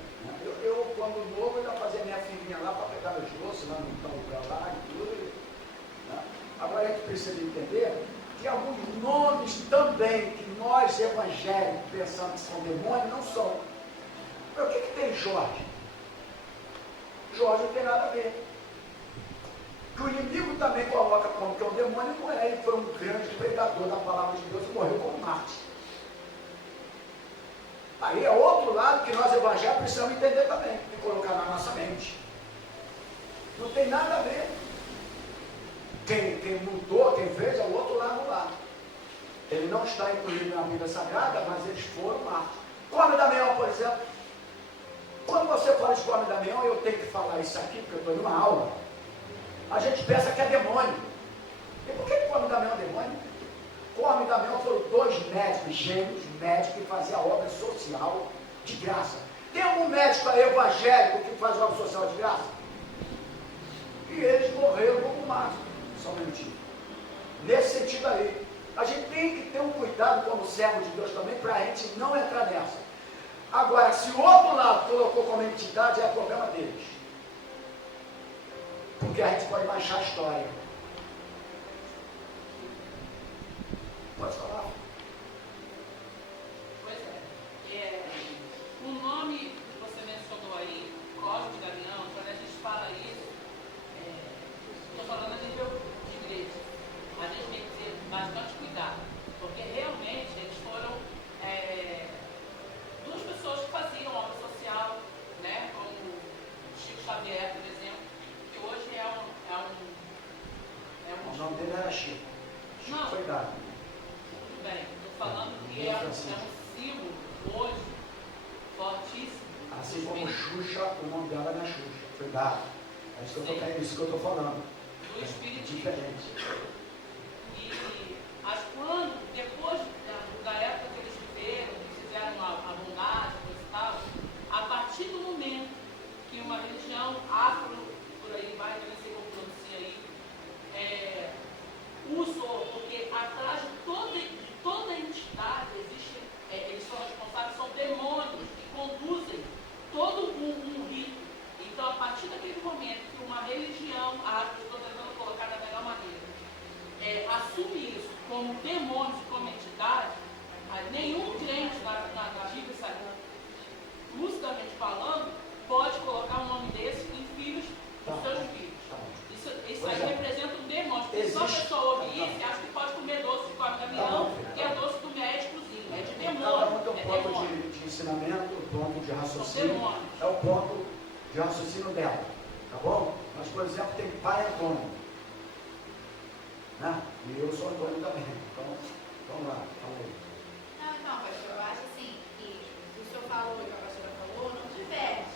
Eu, quando novo, ainda fazia minha filhinha lá para pegar meus doces, lá no tal lá e tudo. Né? Agora a gente precisa entender que alguns nomes também que nós evangélicos pensamos que são demônios, não são. Mas o que tem Jorge? Jorge não tem nada a ver. Que o inimigo também coloca como que é um demônio, não é. Ele foi um grande pregador da palavra de Deus e morreu como Marte. Aí é outro lado que nós evangélicos precisamos entender também e colocar na nossa mente. Não tem nada a ver. Quem mudou, quem fez, é o outro lado lá. Ele não está incluído na Bíblia Sagrada, mas eles foram Marte. Come Damião, por exemplo. Quando você fala de Come Damião, eu tenho que falar isso aqui, porque eu estou em uma aula. A gente pensa que é demônio. E por que Come Damião é demônio? Come Damião foram 2 médicos, gênios, médicos que faziam obra social de graça. Tem algum médico evangélico que faz obra social de graça? E eles morreram como mártires, somente. Nesse sentido aí, a gente tem que ter um cuidado como servo de Deus também, para a gente não entrar nessa. Agora, se o outro lado colocou como entidade, é problema deles. Porque a gente pode manchar a história. Pode falar? Pois é. O nome que você mencionou aí, Cosme Damião, quando a gente fala isso, estou falando a nível de igreja, a gente tem que ter bastante cuidado, porque realmente eles foram 2 pessoas que faziam obra social, né, como Chico Xavier, por exemplo, que hoje O nome dele era Chico. Chico não, foi dado. tudo bem, estou falando que é um símbolo hoje fortíssimo. Assim como Xuxa, o nome dela era Xuxa. Foi dado. É isso que eu estou falando. Do espiritismo. Diferente. E quando, depois da época que eles viveram, que fizeram a bondade, coisa e tal, a partir do momento que uma religião afro, por aí vai, eu não sei como pronuncia aí, usou, porque atrás de toda entidade existe, eles são responsáveis, são demônios que conduzem todo um rito. Então, a partir daquele momento que uma religião, estou tentando colocar da melhor maneira, assume isso como demônios, como entidade, nenhum crente na Bíblia Sagrada, lucidamente falando, pode colocar um nome desse em filhos dos seus filhos. Isso aí representa um demônio. Porque só a pessoa ouve isso e acha que pode comer doce de Come Damião, que é doce do médicozinho. É de demônio. Cada um tem um ponto de ensinamento, um ponto de raciocínio. São É o ponto de raciocínio dela. Tá bom? Mas, por exemplo, tem pai Antônio. Né? E eu sou Antônio também. Então, vamos lá. Fala aí. Não, pastor, eu acho assim, que o senhor falou e a pastora falou, não diverge.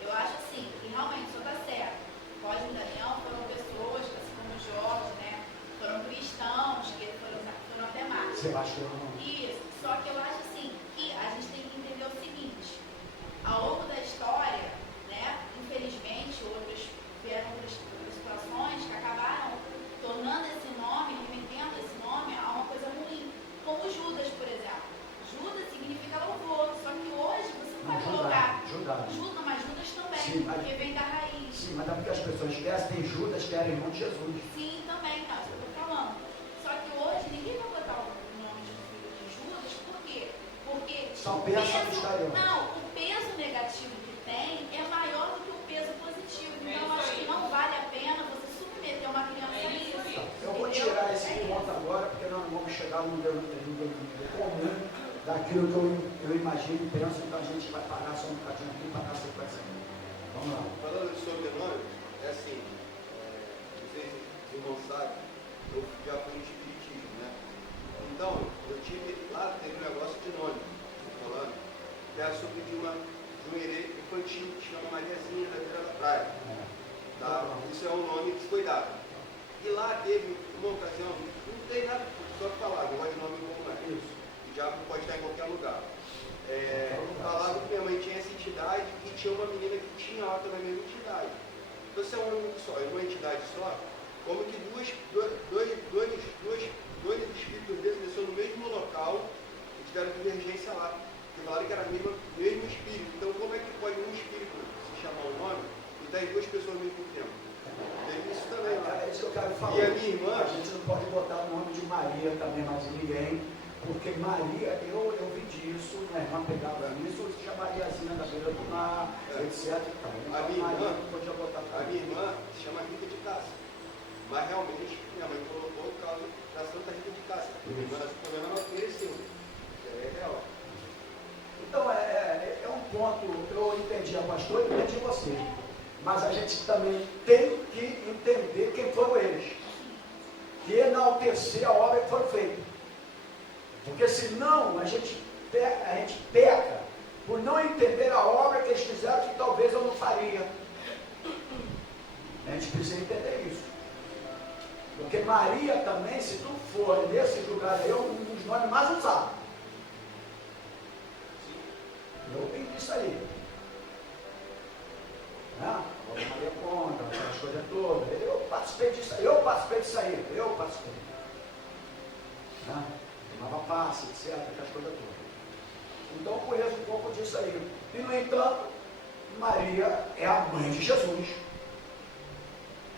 Eu acho assim, que realmente o senhor está certo. Cosme e Damião foram pessoas, assim como o Jorge, né? Foram cristãos, que foram até mais. Sebastião. Isso. Só que eu acho assim, que a gente tem que entender o seguinte. Ao longo da história, né? Infelizmente, vieram outras situações que acabaram tornando esse nome, remetendo esse nome a uma coisa ruim. Como Judas, por exemplo. Judas significa louvor, só que hoje você não vai colocar Judas, mas Judas também, sim, porque vem da raiz. Sim, mas é porque as pessoas esquecem, tem Judas que era irmão de Jesus. Sim, também, tá, isso que eu estou falando. Só que hoje ninguém vai botar o nome de filho de Judas, por quê? Porque são peso, o peso negativo que tem é maior do que o peso positivo. Então, acho que não vale a pena você submeter uma criança a isso. Eu vou tirar esse ponto agora, porque nós não vamos chegar no nível comum daquilo que eu imagino e penso, então a gente vai parar só um bocadinho aqui para dar sequência. Vamos lá. Falando sobre nome, é assim, vocês não sabem, eu já fui em espiritismo, né? Então, eu tive lá, teve um negócio de nome, falando, que é sobre de uma herê infantil que chama Mariazinha da Vila da Praia. Tá? Isso é um nome que foi dado. E lá teve uma ocasião, não tem nada só para falar, não gosto de nome como é. Isso. O diabo pode estar em qualquer lugar. Falaram que minha mãe tinha essa entidade e tinha uma menina que tinha alta na mesma entidade. Então, se é um único só, é uma entidade só, como que dois espíritos desses desceram no mesmo local e tiveram divergência lá. que falaram que era o mesmo espírito. Então, como é que pode um espírito se chamar o nome e estar em duas pessoas ao mesmo tempo? Tem isso também, né? É isso que eu quero falar. E a minha irmã, a gente não pode botar o nome de Maria também mais de ninguém, porque Maria, eu vi disso, minha irmã pegava isso, se chamariazinha da beira do mar, etc. A minha irmã, não podia botar a minha irmã se chama Rita de Cássia. Mas realmente minha mãe colocou o caso da Santa Rita de Cássia. Minha irmã nasceu com ela, ela ofereceu. É real. Então é um ponto, eu entendi a pastora e entendi você. Mas a gente também tem que entender quem foram eles. Que enaltecer a obra que foi feita. Porque senão a gente peca por não entender a obra que eles fizeram que talvez eu não faria. A gente precisa entender isso. Porque Maria também, se tu for nesse lugar aí, é um dos nomes mais usados. Eu vi isso aí. Né? Maria Conta, aquelas coisas todas. Eu participei disso aí. Né? Tomava passe, etc. Aquelas coisas todas. Então eu conheço um pouco disso aí. E no entanto, Maria é a mãe de Jesus.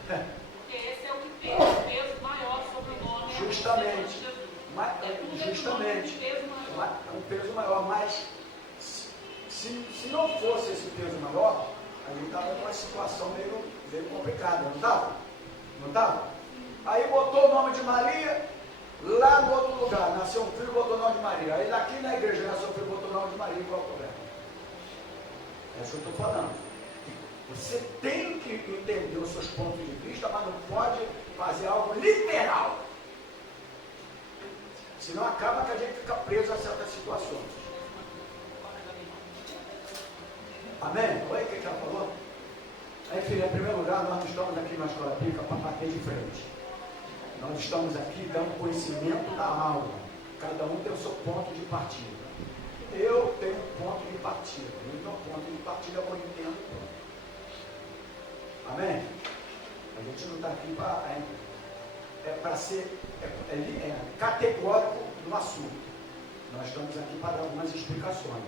Porque esse é o que tem um peso maior sobre o nome. Justamente. De Jesus. Justamente. É um peso maior. Mas se não fosse esse peso maior, a gente estava numa situação meio complicada, não estava? Não estava? Aí botou o nome de Maria, lá no outro lugar, nasceu um filho, botou o nome de Maria. Aí aqui na igreja nasceu um filho, botou o nome de Maria, qual é o problema? É isso que eu estou falando. Você tem que entender os seus pontos de vista, mas não pode fazer algo literal. Senão acaba que a gente fica preso a certas situações. Amém? Oi, quem já falou? Aí, filha, em primeiro lugar, nós não estamos aqui na Escola Bíblica para bater de frente. Nós estamos aqui dando conhecimento da aula. Cada um tem o seu ponto de partida. Eu tenho um ponto de partida. E o meu ponto de partida eu entendo tudo. Amém? A gente não está aqui para ser categórico no assunto. Nós estamos aqui para dar algumas explicações.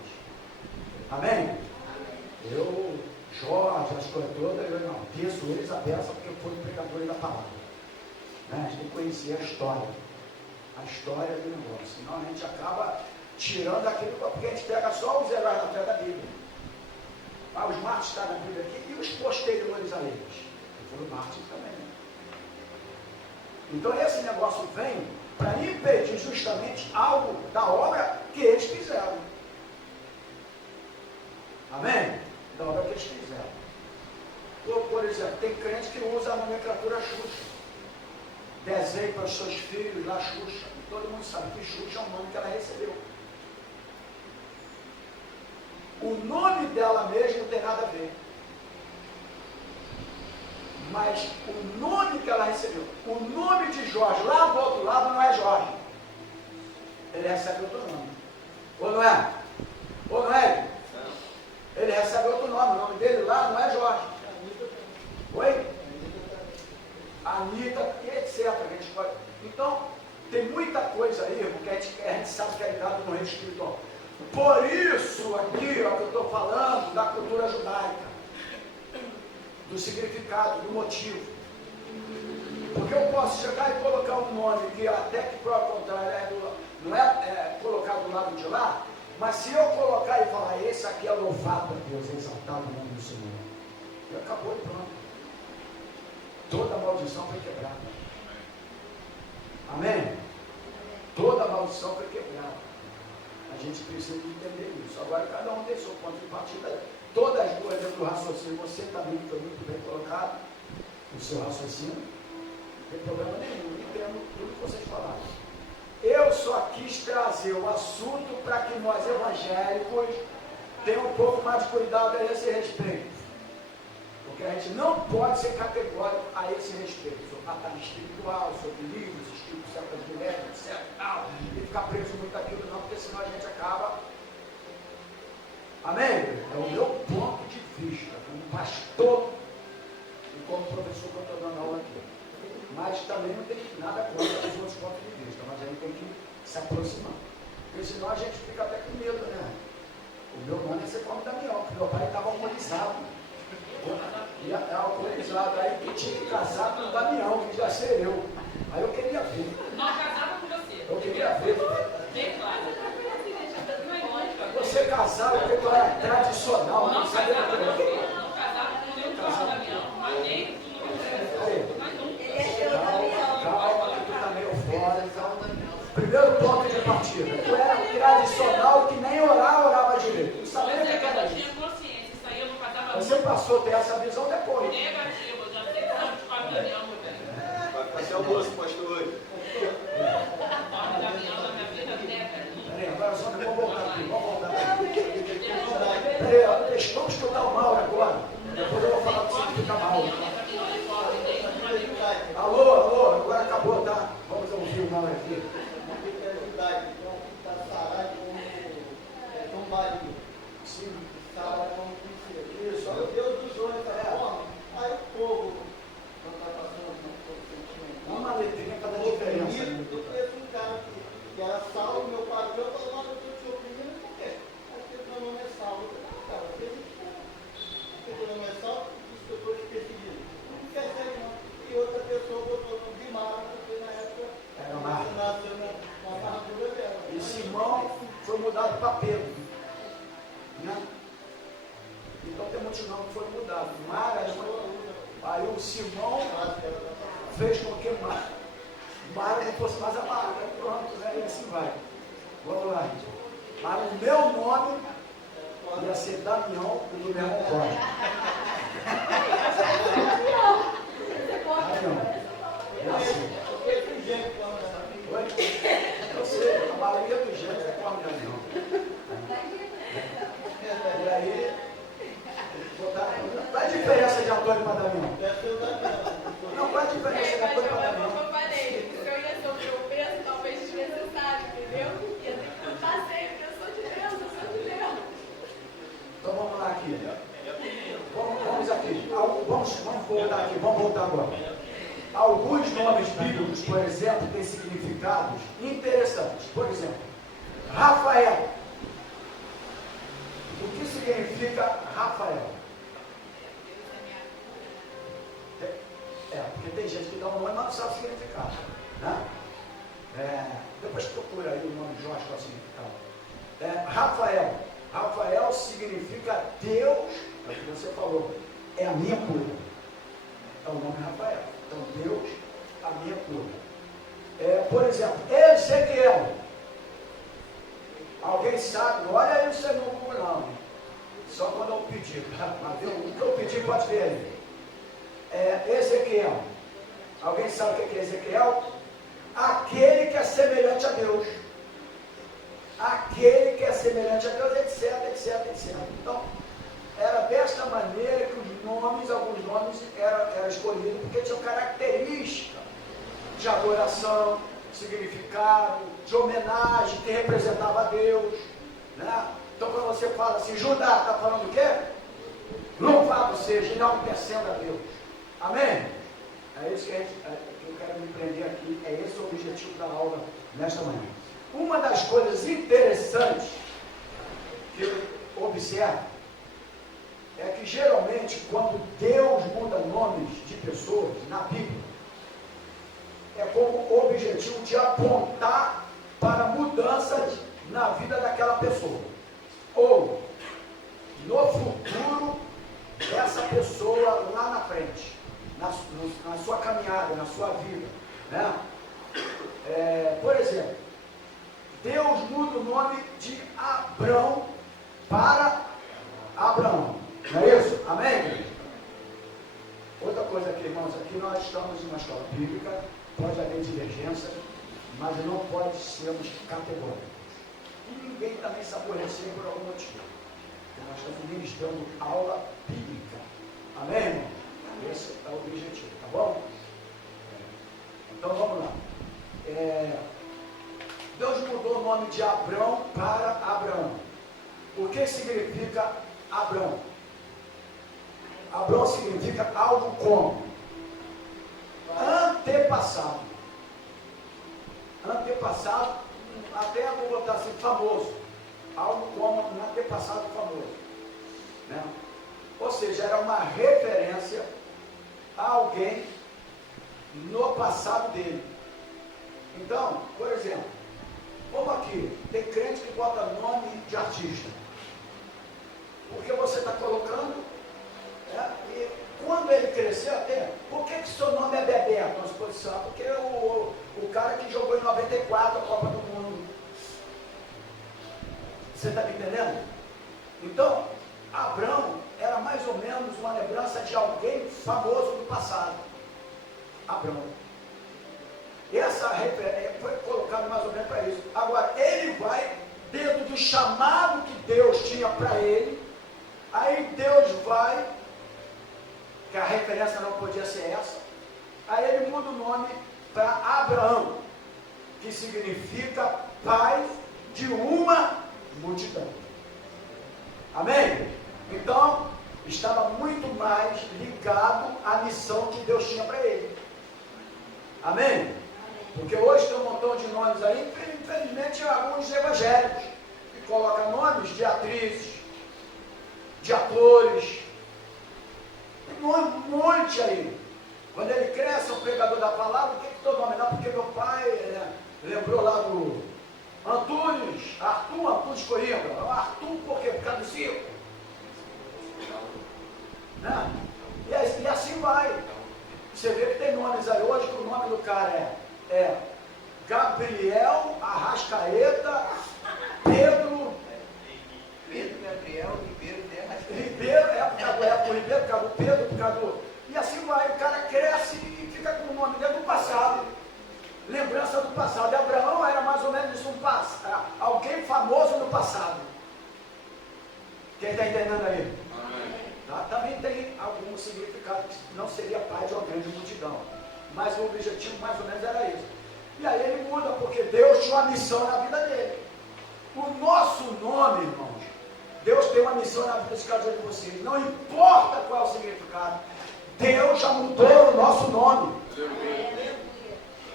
Amém? Eu, Jorge, as coisas todas, eu não penso eles a peça porque foram pregadores da palavra. Né? A gente tem que conhecer a história do negócio. Senão a gente acaba tirando aquilo, porque a gente pega só os heróis da fé da Bíblia. Os mártires estão na Bíblia aqui e os posteriores a eles. Que foram mártires também. Né? Então esse negócio vem para impedir justamente algo da obra que eles fizeram. Amém? Da obra que eles fizeram. Por exemplo, tem crente que usa a nomenclatura Xuxa. Desenho para os seus filhos lá Xuxa. E todo mundo sabe que Xuxa é o nome que ela recebeu. O nome dela mesmo não tem nada a ver. Mas o nome que ela recebeu, o nome de Jorge lá do outro lado não é Jorge. Ele recebe outro nome. Ou não é? Ou não é? Ele recebe outro nome. O nome dele lá não é Jorge. Oi? Anitta, etc. Então, tem muita coisa aí, porque a gente sabe que é ligado no reino espiritual. Por isso, aqui, ó, que eu estou falando da cultura judaica, do significado, do motivo. Porque eu posso chegar e colocar um nome que até que por contrário não é colocado do lado de lá, mas se eu colocar e falar, esse aqui é louvado a Deus, exaltado o nome do Senhor, e acabou e pronto. Toda maldição foi quebrada. Amém? Toda maldição foi quebrada. A gente precisa entender isso. Agora, cada um tem seu ponto de partida. Todas as duas dentro do raciocínio, você também foi muito bem colocado, o seu raciocínio, não tem problema nenhum, entendo tudo que vocês falaram. Eu só quis trazer o assunto para que nós evangélicos tenhamos um pouco mais de cuidado a esse respeito. Porque a gente não pode ser categórico a esse respeito, sobre batalha espiritual, sobre livros, escritos por certas mulheres, etc. E ficar preso muito aquilo, não, porque senão a gente acaba. Amém? É o meu ponto de vista, como pastor e como professor que eu estou dando aula aqui. Mas também não tem nada contra os outros pontos de vista, mas a gente tem que se aproximar. Porque senão a gente fica até com medo, né? Meu nome ia ser como Damião, porque meu pai estava alcoolizado. E alcoolizado. Aí que tinha que casar com o Damião, que já ser eu. Aí eu queria ver. Não casava com você. Eu queria ver. Bem claro. Você casava porque tu era tradicional. Não Não sabia casava com o que você. Não casava com nenhum filho Damião. Mas nem Ele é seu Damião. Calma, que tu tá meio fora. Primeiro ponto de partida. Tu era tradicional que nem orava direito. Não sabia o que era isso. tinha consciência. Isso aí eu não casava Você passou a ter essa visão depois. negativo. Eu já sei que estamos de família, meu velho. Vai fazer almoço, pastor, hoje. Nome Damião na minha vida, né? Peraí, agora só vamos voltar aqui. Vamos voltar aqui. Peraí, vamos escutar o Mauro agora. Depois eu vou falar para você ficar mal. Alô, agora acabou, tá? Vamos ouvir o Mauro aqui. Sim. Isso, Meu Deus dos sonhos da forma, aí o povo não está passando por uma letrinha para dar diferença. Eu conheço um cara que era Saulo, meu patrão falou, eu estou te oprimindo, por quê? Porque meu nome é Saulo. Eu falei, não, cara, você meu nome é Saulo, diz que eu estou te perseguindo. Não quer ser, não. E outra pessoa botou no de Mara, porque na época Era Mara. nasceu na armadura dela. E Simão foi mudado para Pedro. Né? Então tem muitos nomes que foram mudados. Mara, aí o Simão fez com que Mara não fosse mais a Mara. Pronto, né? E assim vai. Vamos lá, gente. Mas o meu nome ia ser Damião e do meu irmão Código. Damião. É assim. Oi? Eu sei, a maioria dos gente é com a Damião. E aí, qual é a diferença de Antônio para Damião? Não, qual é a diferença de Antônio para Damião? Como eu falei, se eu ia sofrer o peso, talvez desnecessário, entendeu? Ia ter que lutar sempre. Eu sou de Deus, eu sou de Deus. Então vamos lá aqui. Vamos aqui. Vamos voltar aqui. Vamos voltar agora. Alguns nomes bíblicos, por exemplo, têm significados interessantes. Por exemplo, Rafael. O que significa Rafael? Porque tem gente que dá um nome, mas não sabe o significado. Né? Depois procura aí o nome Jorge com o significado. Rafael. Rafael significa Deus, é o que você falou, é a minha cura. É o nome Rafael. Então, Deus, a minha cura. Por exemplo, Ezequiel. Alguém sabe? Olha aí o seu nome, não. Só quando eu pedir. Mas o que eu pedir pode ver aí. Ezequiel. Alguém sabe o que é Ezequiel? Aquele que é semelhante a Deus. Aquele que é semelhante a Deus, etc. Então, era desta maneira que alguns nomes eram escolhidos, porque tinham característica de adoração, significado, de homenagem, que representava a Deus. Né? Então, quando você fala assim, Judá, está falando o quê? Louvado seja, enaltecendo a Deus. Amém? É isso que eu quero me prender aqui, é esse o objetivo da aula nesta manhã. Uma das coisas interessantes que eu observo é que geralmente quando Deus muda nomes de pessoas na Bíblia, é como objetivo de apontar para mudanças na vida daquela pessoa. Ou, no futuro, essa pessoa lá na frente, na sua caminhada, na sua vida. Né? Por exemplo, Deus muda o nome de Abrão para Abraão. Não é isso? Amém, igreja? Outra coisa aqui, irmãos, aqui nós estamos em uma escola bíblica, pode haver divergência, mas não pode sermos categóricos. E ninguém também se aborrecer por algum motivo. Porque nós estamos ministrando aula bíblica. Amém, irmão? Esse é o objetivo, tá bom? Então vamos lá. Deus mudou o nome de Abrão para Abraão. O que significa Abrão? Abrão significa algo como antepassado. Antepassado, até vou botar assim, famoso. Algo como um antepassado famoso. Ou seja, era uma referência a alguém no passado dele. Então, por exemplo, vamos aqui, tem crente que bota nome de artista, porque você está colocando, e quando ele crescer até, por que seu nome é Bebeto na exposição? Porque o cara que jogou em 94 a Copa do Mundo. Você está me entendendo? Então, Abraão era mais ou menos uma lembrança de alguém famoso do passado. Abraão. Essa referência foi colocada mais ou menos para isso. Agora, ele vai dentro do chamado que Deus tinha para ele. Aí Deus vai, que a referência não podia ser essa. Aí ele muda o nome para Abraão, que significa pai de uma multidão. Amém? Então, estava muito mais ligado à missão que Deus tinha para ele. Amém? Porque hoje tem um montão de nomes aí, infelizmente alguns evangélicos, que colocam nomes de atrizes, de atores, tem um monte aí. Quando ele cresce, o pregador da palavra, o que é teu nome? Não, porque meu pai lembrou lá do Arthur de Coimbra. Arthur por quê? Por causa do circo. Né? E assim vai. Você vê que tem nomes aí hoje que o nome do cara é Gabriel Arrascaeta Pedro Gabriel Ribeiro de Arrascaeta. Ribeiro, por causa do Pedro, por causa do... E assim vai, o cara cresce e fica com o nome dele do passado. Lembrança do passado. E Abraão era mais ou menos isso, alguém famoso no passado. Quem está entendendo aí? Tá? Também tem algum significado que não seria pai de uma grande multidão. Mas o objetivo mais ou menos era isso. E aí ele muda, porque Deus tinha uma missão na vida dele. O nosso nome, irmãos, Deus tem uma missão na vida de cada um de vocês. Não importa qual é o significado. Deus já mudou o nosso nome.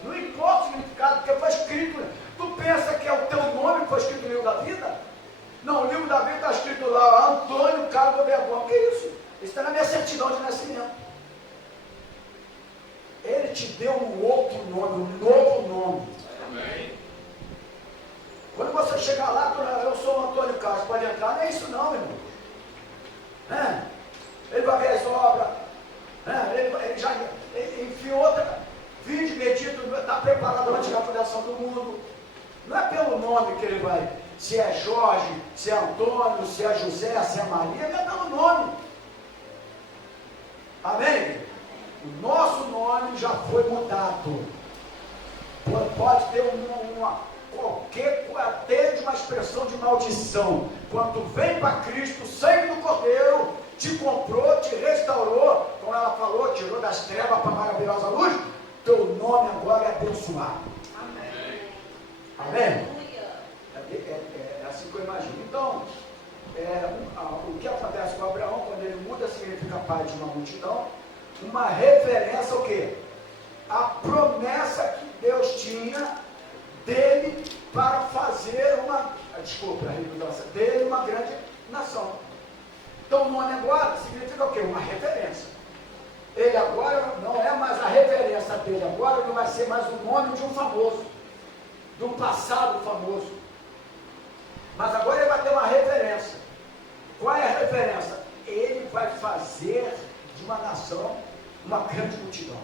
Não importa o significado, porque foi escrito. Tu pensa que é o teu nome que foi escrito no livro da vida? Não, o livro da vida está escrito lá, Antônio Carlos Bergão. Que isso? Isso está na minha certidão de nascimento. Ele te deu um outro nome, um novo nome. Amém. Quando você chegar lá, eu sou o Antônio Carlos, pode entrar, não é isso não, meu irmão. Ele vai ver as obras, ele já enfiou outra, vídeo, medito, está preparado antes da fundação do mundo. Não é pelo nome que ele vai, se é Jorge, se é Antônio, se é José, se é Maria, não é pelo nome. Amém? O nosso nome já foi mudado. Pode ter qualquer, até de uma expressão de maldição. Quando vem para Cristo, o sangue do Cordeiro te comprou, te restaurou, como ela falou, tirou das trevas para a maravilhosa luz. Teu nome agora é abençoado. Amém? Amém? É assim que eu imagino. Então, o que acontece com Abraão, quando ele muda, significa pai de uma multidão. Uma referência ao quê? A promessa que Deus tinha dele para fazer dele uma grande nação. Então o nome agora significa o quê? Uma referência. Ele agora não é mais a referência dele, agora não vai ser mais o nome de um famoso, de um passado famoso. Mas agora ele vai ter uma referência. Qual é a referência? Ele vai fazer de uma nação uma grande multidão.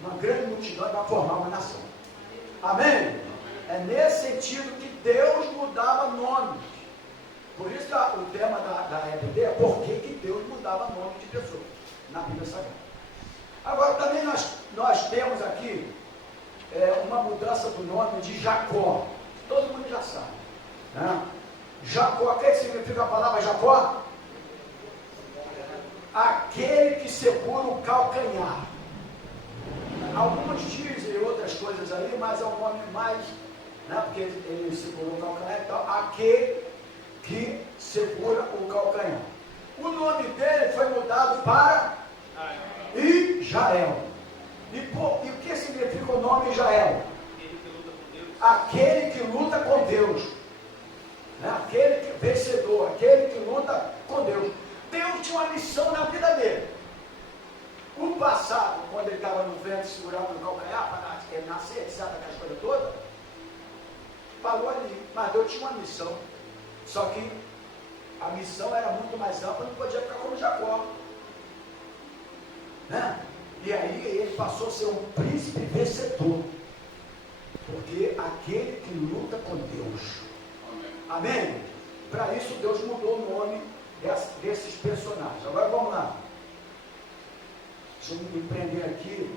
Uma grande multidão vai formar uma nação. Amém? É nesse sentido que Deus mudava nomes. Por isso o tema da EBD é por que Deus mudava nome de pessoas na Bíblia Sagrada. Agora também nós temos aqui uma mudança do nome de Jacó. Todo mundo já sabe. Né? Jacó, o que significa a palavra Jacó? Aquele que segura o calcanhar. Alguns dizem outras coisas aí, mas é um nome mais, né, porque ele segura o calcanhar e tal. Aquele que segura o calcanhar. O nome dele foi mudado para Israel. E o que significa o nome Israel? Aquele que luta com Deus. Né? Aquele que vencedor, aquele que luta com Deus. Deus tinha uma missão na vida dele. O passado, quando ele estava no ventre, segurado no calcanhar, para ele nascer, etc., aquelas coisas todas, parou ali. Mas Deus tinha uma missão. Só que a missão era muito mais ampla, não podia ficar como Jacó. Né? E aí ele passou a ser um príncipe vencedor. Porque aquele que luta com Deus. Amém? Para isso Deus mudou o nome desses personagens. Agora vamos lá. Deixa eu me prender aqui.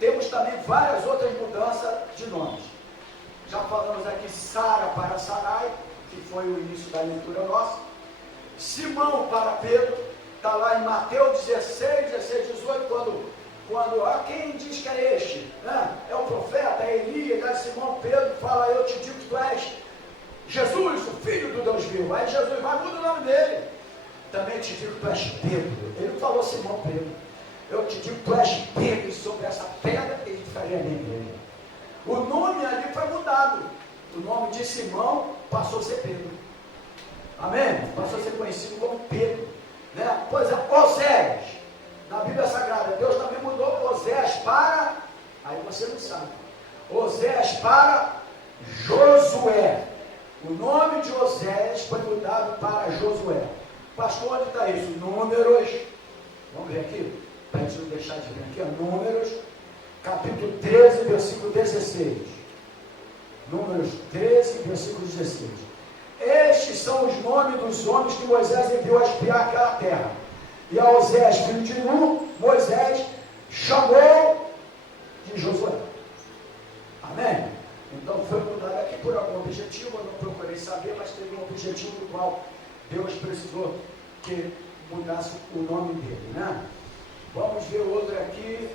Temos também várias outras mudanças de nomes. Já falamos aqui Sara para Sarai, que foi o início da leitura nossa. Simão para Pedro, está lá em Mateus 16, 18, quando quem diz que é este? Né? É o profeta, é Elias, aí Simão Pedro fala, eu te digo que tu és Jesus, o Filho do Deus vivo. Aí Jesus vai, muda o nome dele. Também te digo que tu és Pedro. Ele não falou Simão Pedro. Eu te digo que tu és Pedro, e sobre essa pedra ele faria minha igreja. O nome ali foi mudado. O nome de Simão passou a ser Pedro. Amém? Passou a ser conhecido como Pedro. Né? Por exemplo, Oséias. Na Bíblia Sagrada, Deus também mudou Oséias para... Aí você não sabe. Oséias para Josué. O nome de Oséias foi mudado para Josué. Pastor, onde está isso? Números. Vamos ver aqui? Para a gente não deixar de ver aqui. Números, capítulo 13, versículo 16. Números 13, versículo 16. Estes são os nomes dos homens que Moisés enviou a espiar aquela terra. E a Oséias, filho de Nun, Moisés chamou de Josué. Amém? Então foi mudado aqui por algum objetivo, eu não procurei saber, mas teve um objetivo do qual Deus precisou que mudasse o nome dele, né? Vamos ver outro aqui.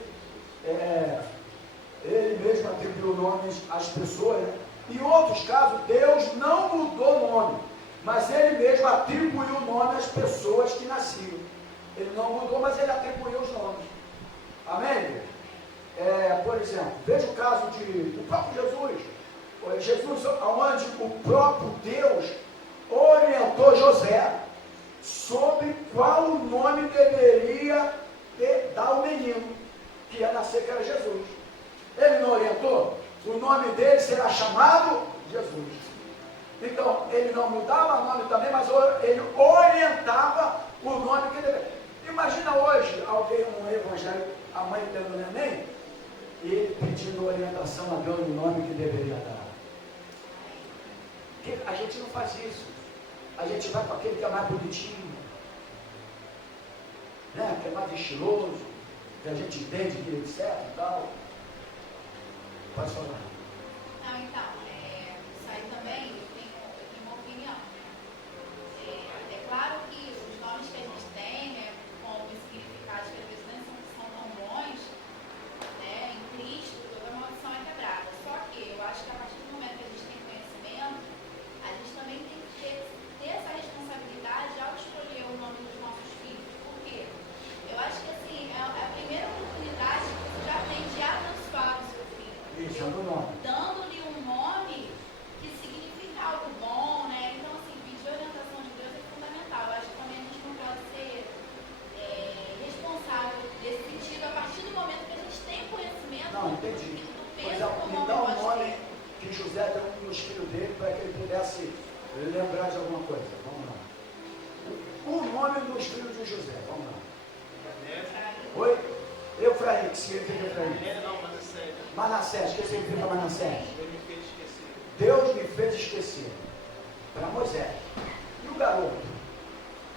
Ele mesmo atribuiu nomes às pessoas, né? Em outros casos, Deus não mudou o nome, mas ele mesmo atribuiu o nome às pessoas que nasciam. Ele não mudou, mas ele atribuiu os nomes. Amém? Por exemplo, veja o caso do próprio Jesus. Jesus, onde o próprio Deus orientou José sobre qual nome deveria dar ao menino que ia nascer, que era Jesus. Ele não orientou? O nome dele será chamado Jesus. Então, ele não mudava o nome também, mas ele orientava o nome que deveria. Imagina hoje alguém, um evangelho, a mãe tendo um neném, e ele pedindo orientação a Deus no nome que deveria dar. A gente não faz isso. A gente vai com aquele que é mais bonitinho, né? Que é mais estiloso, que a gente entende que ele etc e tal. Pode falar. Não, então, isso aí também eu tenho uma opinião. É claro que os nomes que a gente tem, né, com os significados que às vezes nem são tão bons, né, em Cristo, toda maldição é quebrada. Só que eu acho que a partir do momento que a gente tem conhecimento, a gente também tem que ter essa responsabilidade ao escolher o nome dos nossos filhos. Por quê? Eu acho que assim, é a primeira oportunidade que você já tem de abençoar o seu filho. Isso, é o nome. Dando-lhe um nome que significa algo bom, né? Então, assim, pedir a orientação de Deus é fundamental. Eu acho que também a gente não pode ser responsável nesse sentido a partir do momento que a gente tem conhecimento do peso como me dá um nome que José deu nos filhos dele para que ele pudesse lembrar de alguma coisa. Vamos lá. O nome dos filhos de José. Vamos lá. Oi? Efraim, que significa Efraim? Manassés, o que significa Manassés? Deus me fez esquecer. Para Moisés. E o garoto,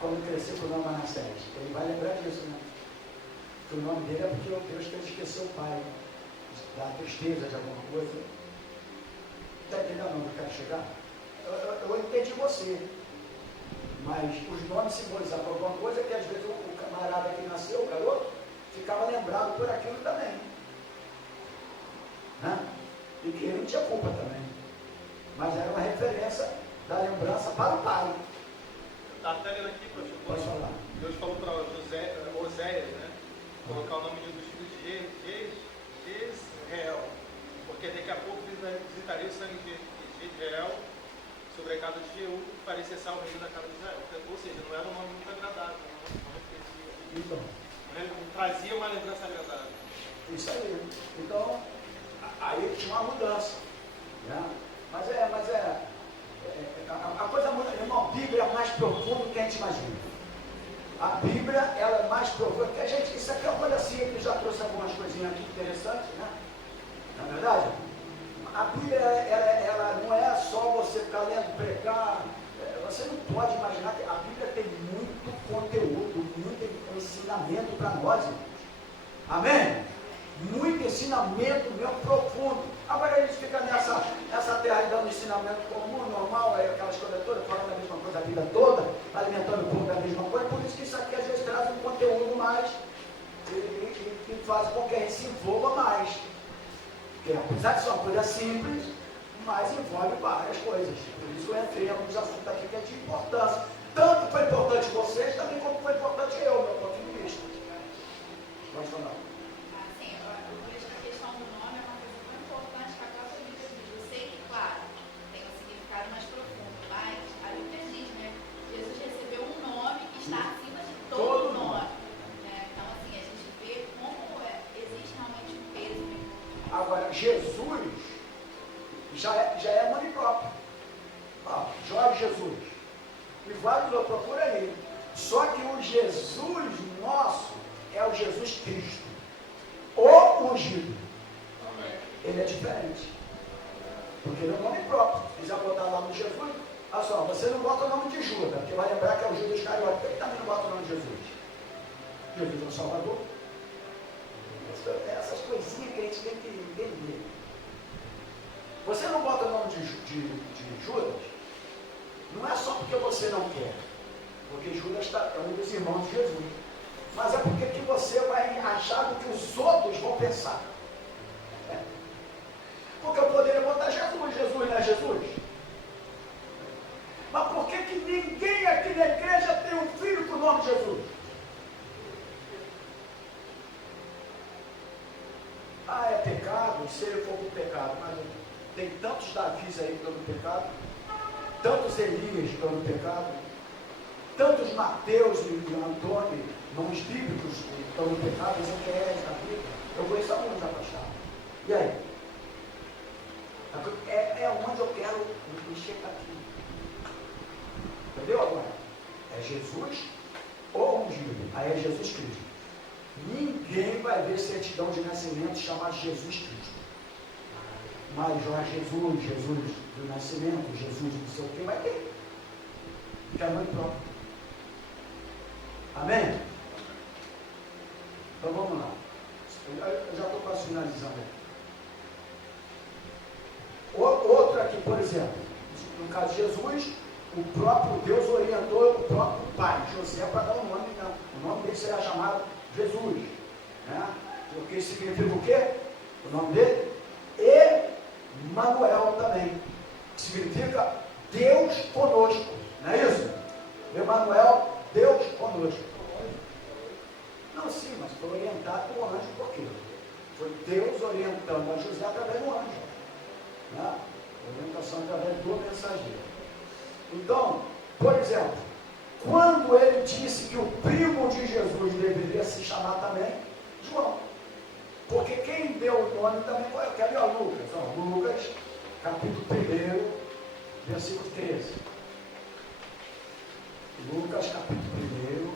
quando crescer com o nome Manassés, ele vai lembrar disso, né? Que o nome dele é porque Deus fez esquecer o pai, da tristeza de alguma coisa. Está entendendo onde eu quero chegar? Eu entendi você. Mas os nomes simbolizavam alguma coisa que às vezes o camarada que nasceu, o garoto, ficava lembrado por aquilo também. Né? E que ele não tinha culpa também. Mas era uma referência da lembrança para o pai. Está até lendo aqui, pastor. Pode falar. Deus falou para Oséias, né? Colocar o nome dos filhos de Israel. Porque daqui a pouco visitaria o sangue de Israel sobre a casa de Jeú, que parecia ser o reino da casa de Israel. Ou seja, não era um nome muito agradável, não refletia. Então, Não trazia uma lembrança agradável. isso aí. Então, aí tinha uma mudança. Né? Mas a coisa muda. Irmão, a Bíblia é mais profunda do que a gente imagina. A Bíblia, ela é mais profunda. Porque a gente, isso aqui é uma coisa simples, já trouxe algumas coisinhas aqui interessantes, né? Na verdade, a Bíblia, ela não é só você ficar lendo, pregar. Você não pode imaginar que a Bíblia tem muito conteúdo, muito ensinamento para nós, irmãos. Amém? Muito ensinamento mesmo profundo. Agora a gente fica nessa terra dando ensinamento comum, normal, aquelas coisas todas, falando a mesma coisa a vida toda, alimentando o povo da mesma coisa. Por isso que isso aqui às vezes traz um conteúdo mais que faz com que a gente se envolva mais. Porque apesar de ser uma coisa simples, mas envolve várias coisas. Por isso eu entrei em alguns assuntos aqui que é de importância. Tanto foi importante vocês, também como foi importante eu, meu ponto de vista. Pode falar. Assim, eu vejo que a questão do nome é uma coisa tão importante que a própria Bíblia diz. Eu sei que, claro, tem um significado mais profundo, mas a Bíblia diz, né? Jesus recebeu um nome que está acima de todo nome. Né? Então, assim, a gente vê como existe realmente um peso. Agora, Jesus já é nome próprio. Jorge Jesus. E vários eu procuro aí. Só que o Jesus nosso é o Jesus Cristo. O ungido. Ele é diferente. Porque ele é um nome próprio. Se quiser botar lá no Jesus, olha só, você não bota o nome de Judas, porque vai lembrar que é o Judas Iscariote. Por que ele também não bota o nome de Jesus? Jesus é o Salvador. Essas coisinhas que a gente tem que entender. Você não bota o nome de Judas, não é só porque você não quer, porque Judas é um dos irmãos de Jesus, mas é porque que você vai achar o que os outros vão pensar. Porque eu poderia botar Jesus não é Jesus? Mas por que ninguém aqui na igreja tem um filho com o nome de Jesus? É pecado, se ele for do pecado, mas tem tantos Davis aí pelo pecado, tantos Elias pelo pecado, tantos Mateus e Antônio, nomes bíblicos pelo pecado, Ezequiel da Bíblia. Eu conheço alguns afastados. E aí? É onde eu quero mexer aqui. Entendeu agora? É Jesus ou ungido. Aí é Jesus Cristo. Ninguém vai ver certidão de nascimento chamado Jesus Cristo. Mas Jorge Jesus do nascimento, Jesus não sei o que, vai ter. Que é muito próprio. Amém? Então vamos lá. Eu já estou quase finalizando aqui. Outro aqui, por exemplo, no caso de Jesus, o próprio Deus orientou o próprio pai, José, para dar um nome. O nome dele será chamado Jesus. Né? O que significa o quê? O nome dele? Emanuel também. Que significa Deus conosco. Não é isso? Emanuel, Deus conosco. Não, sim, mas foi orientado por anjo, por quê? Foi Deus orientando a José através do anjo. Né? Orientação através do mensageiro. Então, por exemplo, quando ele disse que o primo de Jesus deveria se chamar também João, porque quem deu o nome também foi aquele Lucas. Lucas, capítulo 1, versículo 13. Lucas, capítulo 1,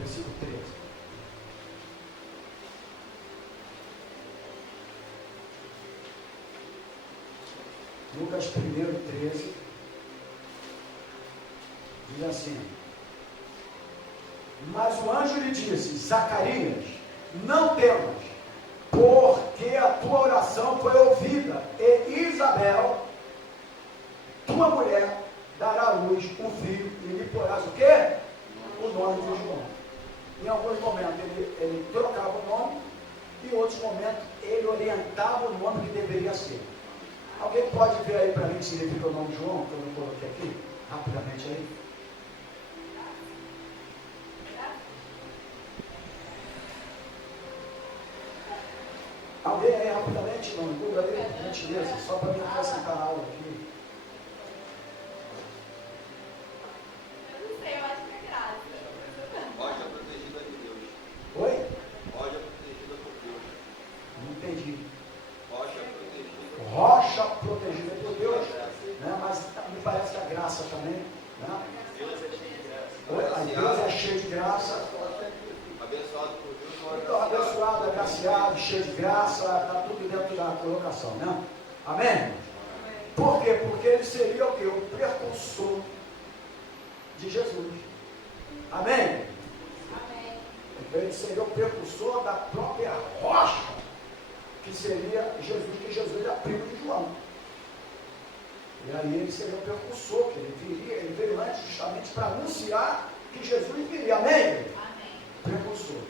versículo 13. Lucas 1, 13, diz assim: mas o anjo lhe disse: Zacarias, não temas, porque a tua oração foi ouvida, e Isabel, tua mulher, dará à luz um filho, e lhe porás o quê? O nome de João. Em alguns momentos ele trocava o nome, e em outros momentos ele orientava o nome que deveria ser. Alguém pode ver aí para mim o que significa o nome de João, que eu não coloquei aqui, rapidamente aí? Alguém saber aí rapidamente, não, Google aí, gentileza, só para me acrescentar a aula aqui. Eu não sei, eu acho que é graça. Rocha protegida de Deus. Oi? Rocha protegida por Deus. Não entendi. Rocha protegida. Rocha protegida por Deus, né? Mas me parece que a graça também, né? Deus é cheio de graça. Oi? A Deus é cheio de graça. Abençoado por Deus, não Então, abençoado, agraciado, cheio de graça, está tudo dentro da colocação, né? Amém? Por quê? Porque ele seria o quê? O precursor de Jesus. Amém? Amém. Ele seria o precursor da própria rocha, que seria Jesus, que Jesus era primo de João. E aí ele seria o precursor, que ele veio antes justamente para anunciar que Jesus viria. Amém? Amém. Precursor.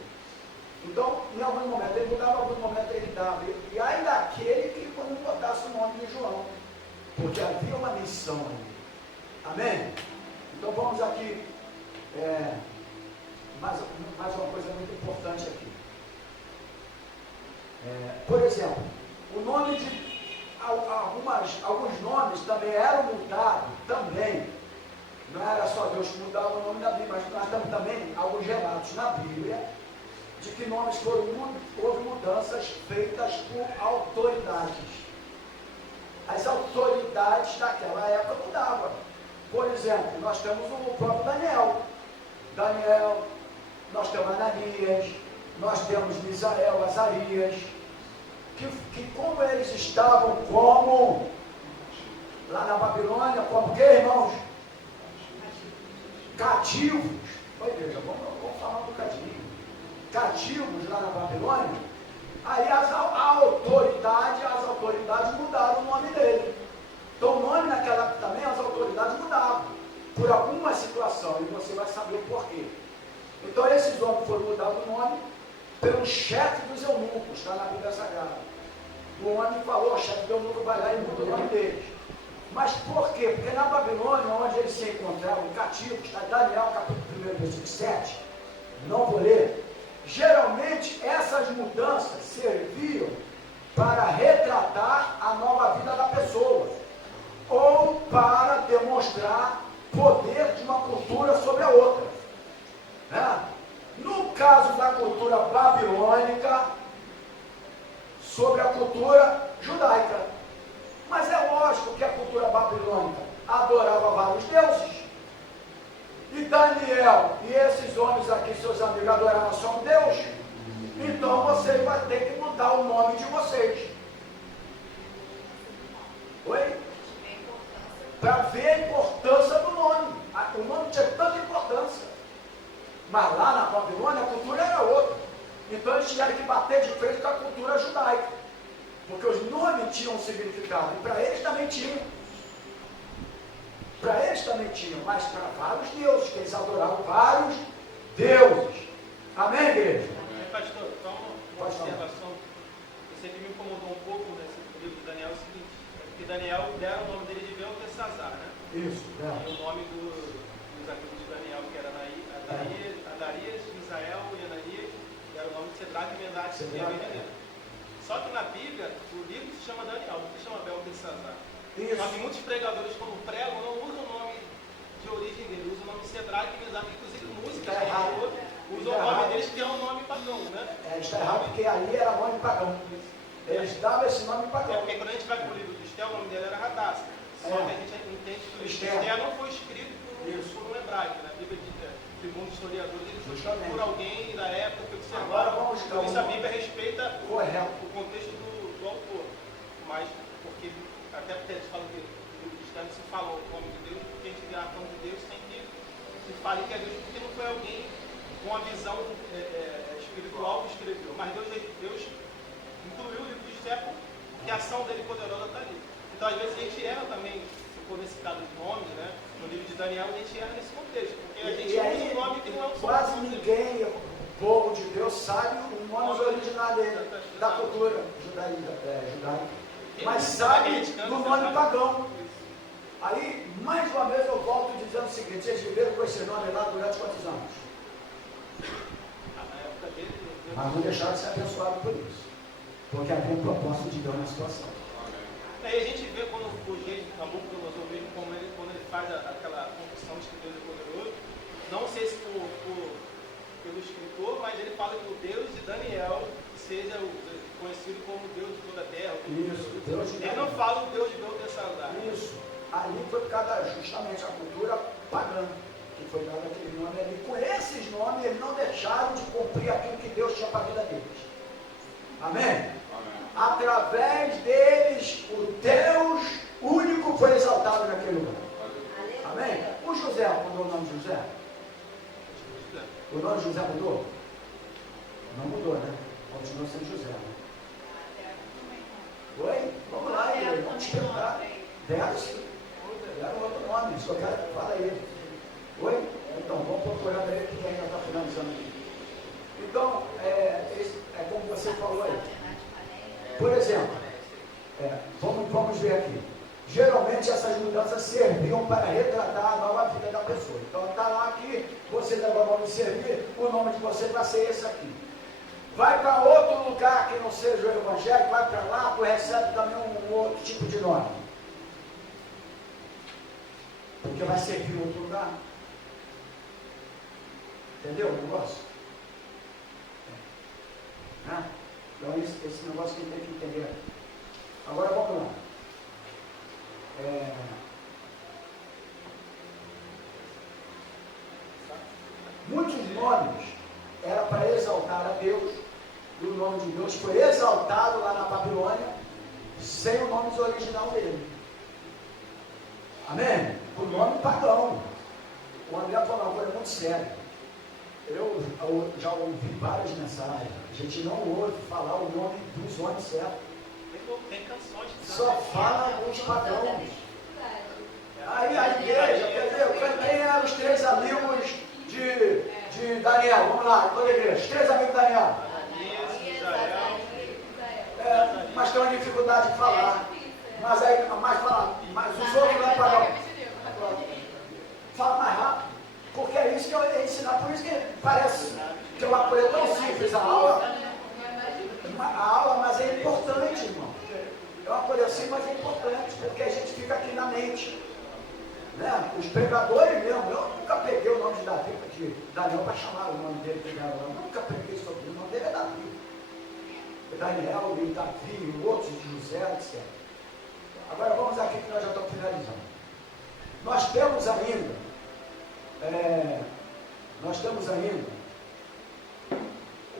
Então, em algum momento ele mudava, em algum momento ele dava. E ainda aquele que quando botasse o nome de João, porque havia uma missão ali. Amém? Então vamos aqui, mais uma coisa muito importante aqui. Por exemplo, o nome de alguns nomes também eram mudados, também. Não era só Deus que mudava o nome da Bíblia, mas nós temos também alguns relatos na Bíblia de que nomes houve mudanças feitas por autoridades. As autoridades daquela época mudavam. Por exemplo, nós temos o próprio Daniel, nós temos Ananias, nós temos Misael, Azarias, que como eles estavam como lá na Babilônia, como que, irmãos? Cativos. Oi, igreja, vamos falar um bocadinho. Cativos lá na Babilônia. Aí as autoridades mudaram o nome dele. Então o nome naquela época também as autoridades mudavam por alguma situação, e você vai saber o porquê. Então esses homens foram mudados o nome pelo chefe dos eunucos, está na Bíblia Sagrada. O homem falou, o chefe do eunuco vai lá e muda o nome deles. Mas por quê? Porque na Babilônia, onde eles se encontravam cativos, está em Daniel capítulo 1, versículo 7, não vou ler, geralmente essas mudanças serviam para retratar a nova vida da pessoa, ou para demonstrar poder de uma cultura sobre a outra. Né? No caso da cultura babilônica, sobre a cultura judaica. Mas é lógico que a cultura babilônica adorava vários deuses. E Daniel e esses homens aqui, seus amigos, adoravam só um Deus. Então você vai ter que mudar o nome de vocês. Oi? Para ver a importância do nome. O nome tinha tanta importância. Mas lá na Babilônia a cultura era outra. Então eles tiveram que bater de frente com a cultura judaica. Porque os nomes tinham um significado. E para eles também tinham. Para eles também tinham. Mas para vários deuses. Que eles adoravam vários deuses. Amém, igreja? Pastor, então uma observação que sempre me incomodou um pouco nesse livro de Daniel é o seguinte. Porque Daniel deram o nome dele de Beltesazar, né? Isso, E o nome dos amigos de Daniel, que era Adarias, Misael e Ananias, era o nome de Sedraque, Mesaque e Abednego. Só que na Bíblia, o livro se chama Daniel, não se chama Beltesazar. Só que muitos pregadores, quando pregam, não usam o nome de origem dele, usam o nome de Sedraque, Mesaque, inclusive músicas que usam o nome deles, que é um nome pagão, né? Está errado porque ali era nome pagão. Eles davam esse nome pagão. Porque quando a gente vai para o livro de Estel, o nome dele era Radassa. Só que a gente entende que o Estel não foi escrito por um hebraico, né? A Bíblia diz, segundo os historiadores, ele foi escrito por alguém da época que observava. Por isso a Bíblia respeita o contexto do autor. Mas, porque, até porque eles falam que no livro de Estel se fala o nome de Deus, porque a gente vê a ação de Deus sem que se fale que é Deus, porque não foi alguém com a visão espiritual que escreveu. Mas Deus incluiu o livro de Estel, porque a ação dele poderosa está ali. Então, às vezes, a gente erra também, se for nesse caso de nomes, né? No livro de Daniel, a gente erra nesse contexto, porque a gente usa um nome que não é o quase ninguém, o povo de Deus, sabe o nome original dele, da cultura judaica. Mas sabe do nome pagão. Aí, mais uma vez, eu volto dizendo o seguinte: eles viveram com esse nome lá durante quantos anos? Mas não deixaram de ser abençoados por isso. Porque havia um propósito de Deus na situação. Aí a gente vê quando o jeito do Nabucodonosor mesmo, quando ele faz aquela confissão de que Deus é poderoso, não sei se pelo escritor, mas ele fala que o Deus de Daniel seja conhecido como Deus de toda a terra. Isso, Deus de Ele não fala o Deus de Beltesazar. Isso. Ali foi por causa justamente a cultura pagã, que foi dado aquele nome ali. Com esses nomes, eles não deixaram de cumprir aquilo que Deus tinha para a vida deles. Amém? Através deles, o Deus único foi exaltado naquele lugar. Amém? O José, mudou o nome de José? O nome de José mudou? Não mudou, né? Continua sendo José. Né? Oi? Vamos lá, igreja. Vamos despertar. Deram sim. Deram outro nome. Só quero falar aí. Oi? Então, vamos procurar aí que ainda está finalizando aqui. Então, é como você falou aí. Por exemplo, vamos ver aqui. Geralmente essas mudanças serviam para retratar a nova vida da pessoa. Então está lá aqui, vocês agora vão me servir, o nome de vocês vai ser esse aqui. Vai para outro lugar que não seja o evangelho, vai para lá, tu recebe também um outro tipo de nome. Porque vai servir em outro lugar. Entendeu o negócio? Então esse negócio que a gente tem que entender. Agora vamos lá. Muitos nomes era para exaltar a Deus, e o nome de Deus foi exaltado lá na Babilônia, sem o nome original dele. Amém? O nome pagão. O André falou uma coisa muito séria. Eu já ouvi várias mensagens. A gente não ouve falar o nome dos homens certos. Tem canções que só fala os pagãos. Aí a igreja, quer dizer, quem eram os 3 amigos de Daniel? Vamos lá, toda a igreja. Os 3 amigos de Daniel. Mas tem uma dificuldade de falar. Mas os outros não é pagão. Fala mais rápido. Porque é isso que eu ia ensinar. Por isso que parece que é uma coisa tão simples a aula, mas é importante, irmão. É uma coisa assim, mas é importante, porque a gente fica aqui na mente. Né? Os pregadores mesmo, eu nunca peguei o nome de Daniel para chamar o nome dele, eu nunca peguei sobre o nome dele, é Davi. Daniel e Davi e outros de José, etc. Agora vamos aqui que nós já estamos finalizando. Nós temos ainda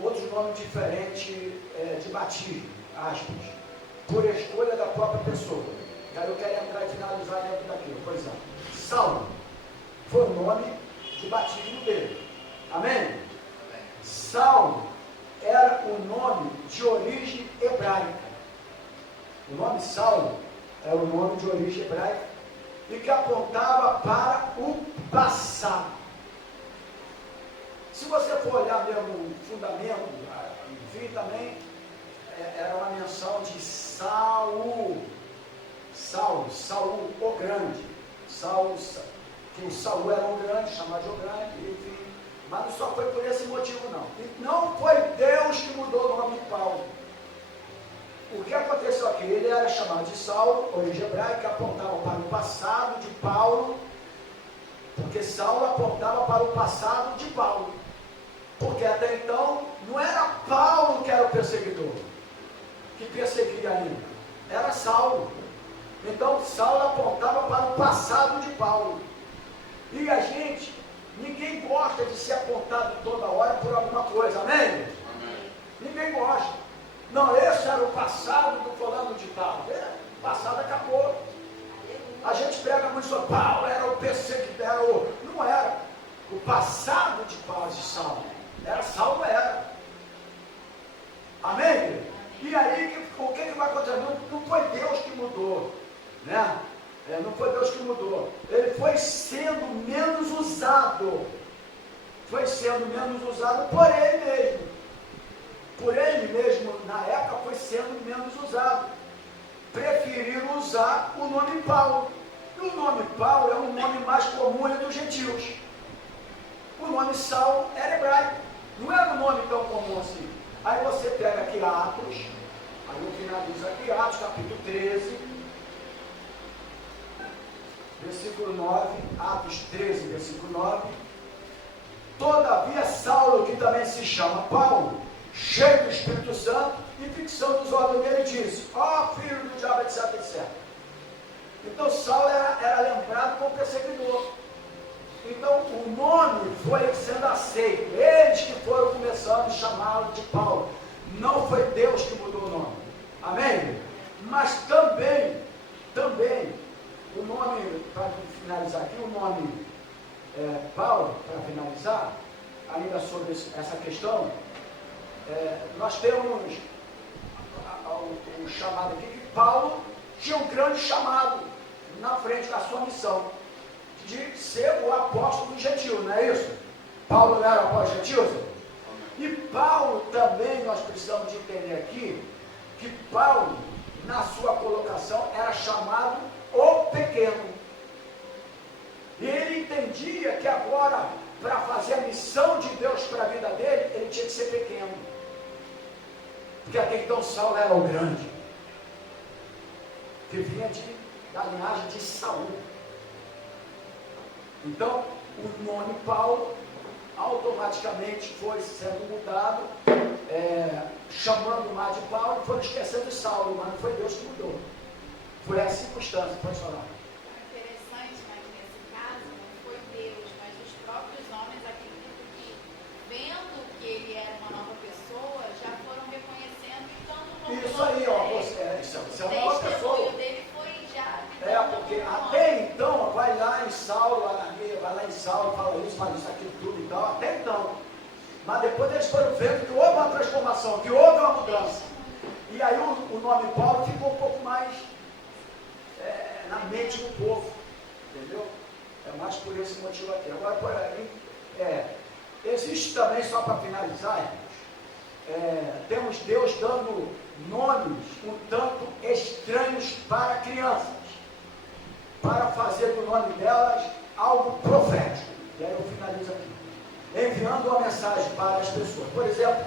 outros nomes diferentes de batismo, aspas, por escolha da própria pessoa. E aí eu quero entrar e finalizar dentro daquilo. Por exemplo, Saulo foi o nome de batismo dele. Amém? Saulo era o nome de origem hebraica. O nome Saulo era o nome de origem hebraica e que apontava para o passado. Se você for olhar mesmo o fundamento, enfim, também era uma menção de Saul, o grande. Que o Saul era o grande, chamado de o grande, enfim. Mas não só foi por esse motivo, não. E não foi Deus que mudou o nome de Paulo. O que aconteceu aqui? Ele era chamado de Saulo, origem hebraica, que apontava para o passado de Paulo, porque Saulo apontava para o passado de Paulo. Porque até então não era Paulo que era o perseguidor, que perseguia ainda, era Saulo. Então Saulo apontava para o passado de Paulo. E a gente, ninguém gosta de ser apontado toda hora por alguma coisa, amém? Amém. Ninguém gosta. Não, esse era o passado do fulano de tal. O passado acabou. A gente prega muito sobre Paulo, era o perseguidor, não era. O passado de Paulo e de Saulo. Era Saulo, era. Amém? E aí, o que vai acontecer? Não foi Deus que mudou, né? Não foi Deus que mudou. Ele foi sendo menos usado. Foi sendo menos usado por ele mesmo. Por ele mesmo, na época, foi sendo menos usado. Preferiram usar o nome Paulo. E o nome Paulo é um nome mais comum entre os gentios. O nome Saulo era hebraico. Não era um nome tão comum assim. Aí você pega aqui Atos, Aí eu finalizo aqui, Atos capítulo 13, versículo 9, Atos 13, versículo 9. Todavia Saulo, que também se chama Paulo, cheio do Espírito Santo, e fixando os olhos dele, disse: ó filho do diabo, etc, etc. Então Saulo era lembrado como perseguidor. Então o nome foi sendo aceito. Eles que foram começando a chamá-lo de Paulo. Não foi Deus que mudou o nome. Amém? Mas também, o nome, para finalizar aqui, o nome Paulo, para finalizar, ainda sobre essa questão, nós temos o chamado aqui, que Paulo tinha um grande chamado na frente da sua missão, de ser o apóstolo do gentil, não é isso? Paulo não era o apóstolo gentil? E Paulo também, nós precisamos de entender aqui, que Paulo, na sua colocação, era chamado o pequeno. E ele entendia que agora, para fazer a missão de Deus para a vida dele, ele tinha que ser pequeno. Porque até então Saulo era o grande, que vinha da linhagem de Saul. Então, o nome Paulo automaticamente foi sendo mudado, chamando mais de Paulo, e foi esquecendo de Saulo, mas não foi Deus que mudou. Foi a circunstância, pode falar. Interessante, mas nesse caso não foi Deus, mas os próprios homens, acredito que, vendo que ele era uma nova pessoa, já foram reconhecendo e tanto como isso aí, ó, isso é uma nova pessoa. O dele foi já. Porque até então, vai lá em Saulo, vai lá em Saulo, fala isso, fala isso, aquilo, tudo e tal, até então. Mas depois eles foram vendo que houve uma transformação, que houve uma mudança. E aí o nome Paulo ficou um pouco mais na mente do povo, entendeu? É mais por esse motivo aqui. Agora, por aí, existe também, só para finalizar, temos Deus dando nomes um tanto estranhos para crianças, para fazer do nome delas algo profético. E aí eu finalizo aqui, enviando uma mensagem para as pessoas. Por exemplo,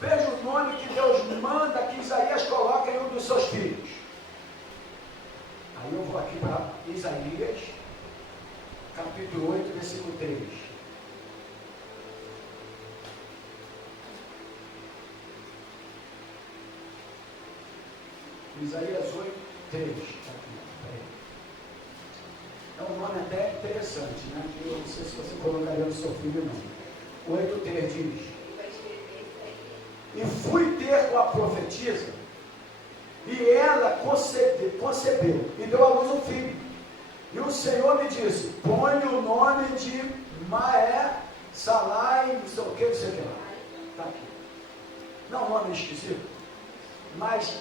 veja o nome que Deus manda que Isaías coloque em um dos seus filhos. Aí eu vou aqui para Isaías, capítulo 8, versículo 3. Isaías 8, 3. É um nome até interessante, né? Eu não sei se você colocaria no seu filho, não. 8, 3 diz: e fui ter com a profetisa, e ela concebeu, e deu à luz um filho. E o Senhor me disse: põe o nome de Maé, Salai, não sei o que lá. Está aqui. Não é um nome esquisito, mas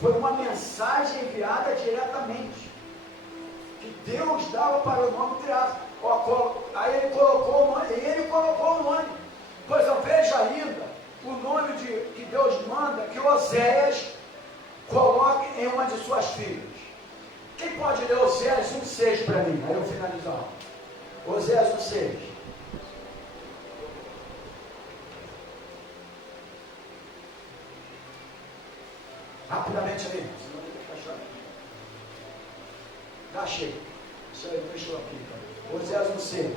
foi uma mensagem enviada diretamente, que Deus dava para o nome criado. Aí ele colocou o nome. Pois eu vejo ainda o nome que Deus manda que Oséias coloque em uma de suas filhas. Quem pode ler Oséias 1,6 para mim? Aí eu finalizar. Oséias 1,6. Rapidamente aí, senão eu vou ficar achando. Tá cheio. Isso aí, fechou aqui. Oséias 1,6.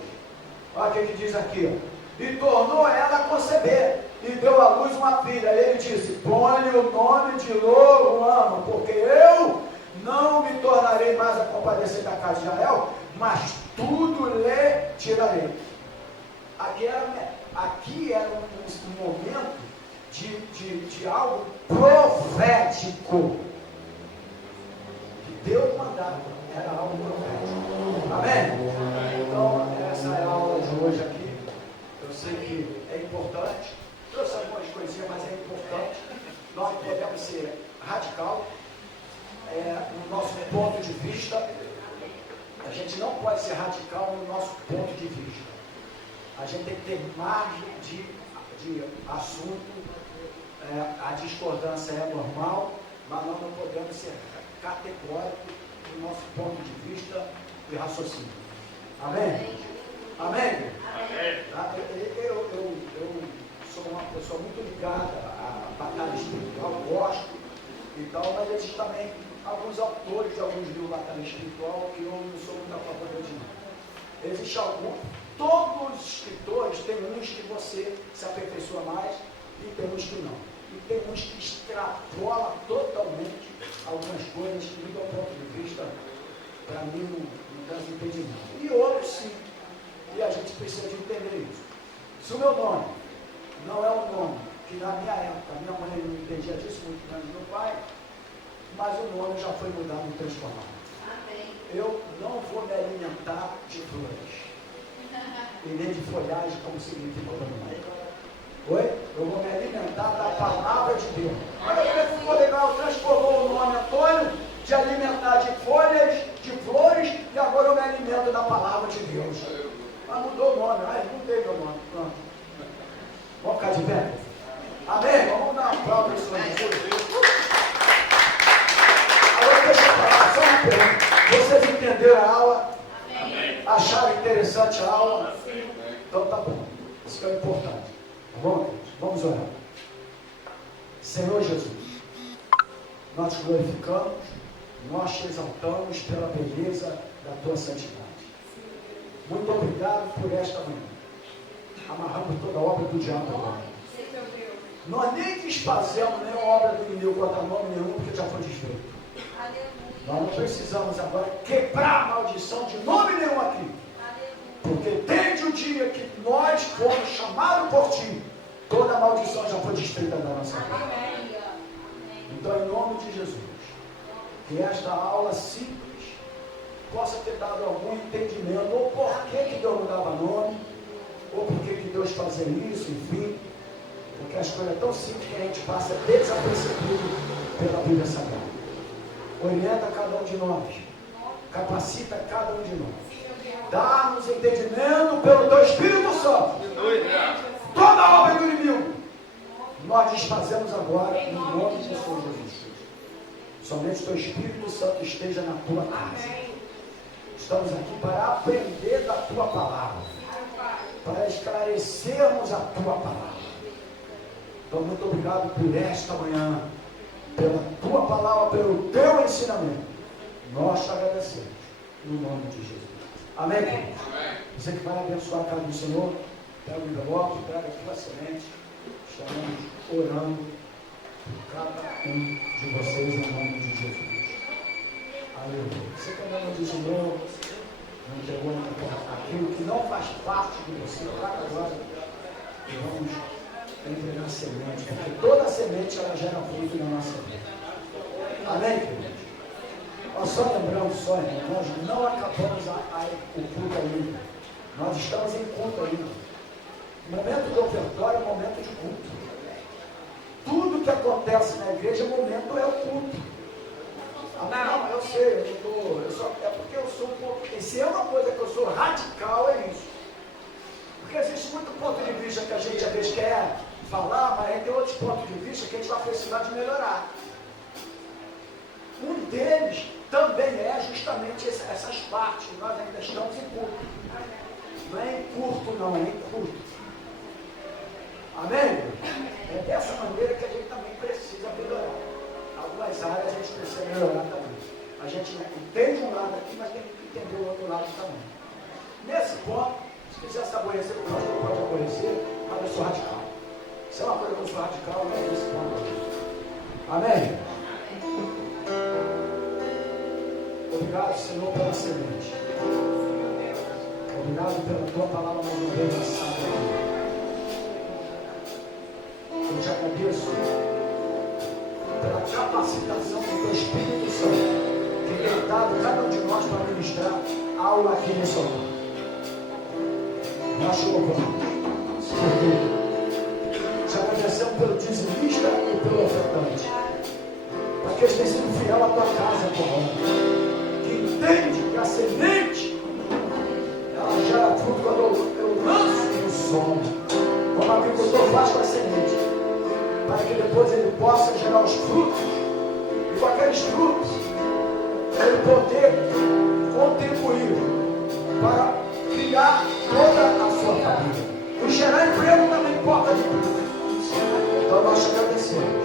Olha o que diz aqui, ó. E tornou ela a conceber, e deu à luz uma filha. Ele disse: põe-lhe o nome de Loruama, porque eu não me tornarei mais a compadecer da casa de Israel, mas tudo lhe tirarei. Aqui era um momento de algo profético, que Deus mandava, era algo profético. Amém? Então, essa é a aula de hoje aqui. Eu sei que é importante, trouxe algumas coisinhas, mas é importante. Nós podemos ser radical no nosso ponto de vista. A gente não pode ser radical no nosso ponto de vista. A gente tem que ter margem de assunto. A discordância é normal, mas nós não podemos ser categóricos no nosso ponto de vista e raciocínio. Amém? Amém? Amém. Eu sou uma pessoa muito ligada a batalha espiritual, gosto e tal, mas existe também alguns autores de alguns livros de batalha espiritual que eu não sou muito a favor de não. Existe algum, todos os escritores, tem uns que você se aperfeiçoa mais e tem uns que não. E tem uns que extrapolam totalmente algumas coisas que, do meu ponto de vista, para mim não traz impedimento. E outros sim. E a gente precisa de entender isso. Se o meu nome não é um nome que na minha época, minha mãe não entendia disso, muito menos meu pai, mas o nome já foi mudado e transformado. Amém. Eu não vou me alimentar de flores e nem de folhagem, como significa o nome. Oi? Eu vou me alimentar da palavra de Deus. Mas ficou legal, transformou o nome Antônio de alimentar de folhas, de flores, e agora eu me alimento da palavra de Deus. Mas mudou o nome, mudei meu nome. Pronto. Vamos ficar de pé? Amém? Vamos dar uma aplauso para o Senhor Jesus. Agora deixa eu falar, só uma pergunta. Vocês entenderam a aula? Amém. Acharam interessante a aula? Sim. Então tá bom. Isso que é importante. Tá bom? Vamos orar. Senhor Jesus, nós te glorificamos, nós te exaltamos pela beleza da tua santidade. Muito obrigado por esta manhã. Amarramos toda a obra do diabo agora. Nós nem desfazemos nenhuma obra do inimigo contra nome nenhum, porque já foi desfeito. Nós não precisamos agora quebrar a maldição de nome nenhum aqui. Porque desde o dia que nós fomos chamados por ti, toda a maldição já foi desfeita da nossa vida. Então, em nome de Jesus, que esta aula simples possa ter dado algum entendimento, ou por que Deus não dava nome, ou por que Deus fazia isso, enfim, porque as coisas tão simples que a gente passa desapercebido pela Bíblia Sagrada. Orienta cada um de nós, capacita cada um de nós, dá-nos entendimento pelo teu Espírito Santo. Toda a obra do inimigo nós desfazemos agora em nome do Senhor Jesus. Somente o teu Espírito Santo esteja na tua casa. Estamos aqui para aprender da tua palavra, para esclarecermos a tua palavra. Então, muito obrigado por esta manhã, pela tua palavra, pelo teu ensinamento. Nós te agradecemos, no nome de Jesus. Amém, queridos? Você que vai abençoar a casa do Senhor, pega o envelope, pega a tua semente. Estamos orando por cada um de vocês, em nome de Jesus. Aleluia. Você que ainda não dizimou, não entregou aquilo que não faz parte de você, traga agora e vamos entregar a semente, porque toda a semente ela gera fruto na nossa vida. Amém, queridos? Nós só lembramos, nós não acabamos o culto ainda. Nós estamos em culto ainda. O momento do ofertório é o momento de culto. Tudo que acontece na igreja, o momento é o culto. Não, eu sei, é porque eu sou um pouco. E se é uma coisa que eu sou radical, é isso. Porque existe muito ponto de vista que a gente às vezes quer falar, mas tem outros pontos de vista que a gente vai precisar de melhorar. Um deles também é justamente essas partes. Nós ainda estamos em culto. Não é em curto, não, é em culto. Amém? É dessa maneira que a gente também precisa melhorar. Algumas áreas a gente precisa melhorar também. A gente entende um lado aqui, mas tem que entender o outro lado também. Nesse ponto, se quiser se aborrecer, o pastor pode aborrecer, mas eu sou radical. Se é uma coisa que eu sou radical, não é esse ponto. Amém? Obrigado, Senhor, pela semente. Obrigado pela tua palavra mais uma vez lançada. Eu te agradeço pela capacitação do teu Espírito Santo, que tem dado cada um de nós para ministrar aula aqui nesse lugar. Nós te louvamos por tudo. Te agradecemos pelo dizimista e pelo ofertante, para que eles tenham sido fiel à tua casa, tua que entende que a semente ela gera fruto quando eu lanço no solo, como o agricultor faz com a semente, para que depois ele possa gerar os frutos, e com aqueles frutos ele poder contribuir para criar toda a sua família. E gerar emprego também importa de tudo. Então nós te agradecemos.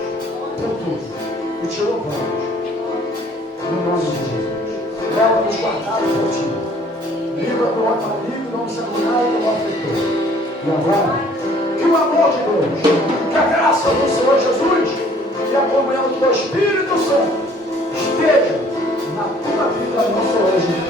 estamos guardados por ti. Livra do homem maligno, não sanguinário do nosso afetor. E agora, que o amor de Deus, que a graça do Senhor Jesus e a comunhão do Espírito Santo esteja na tua vida nossa hoje.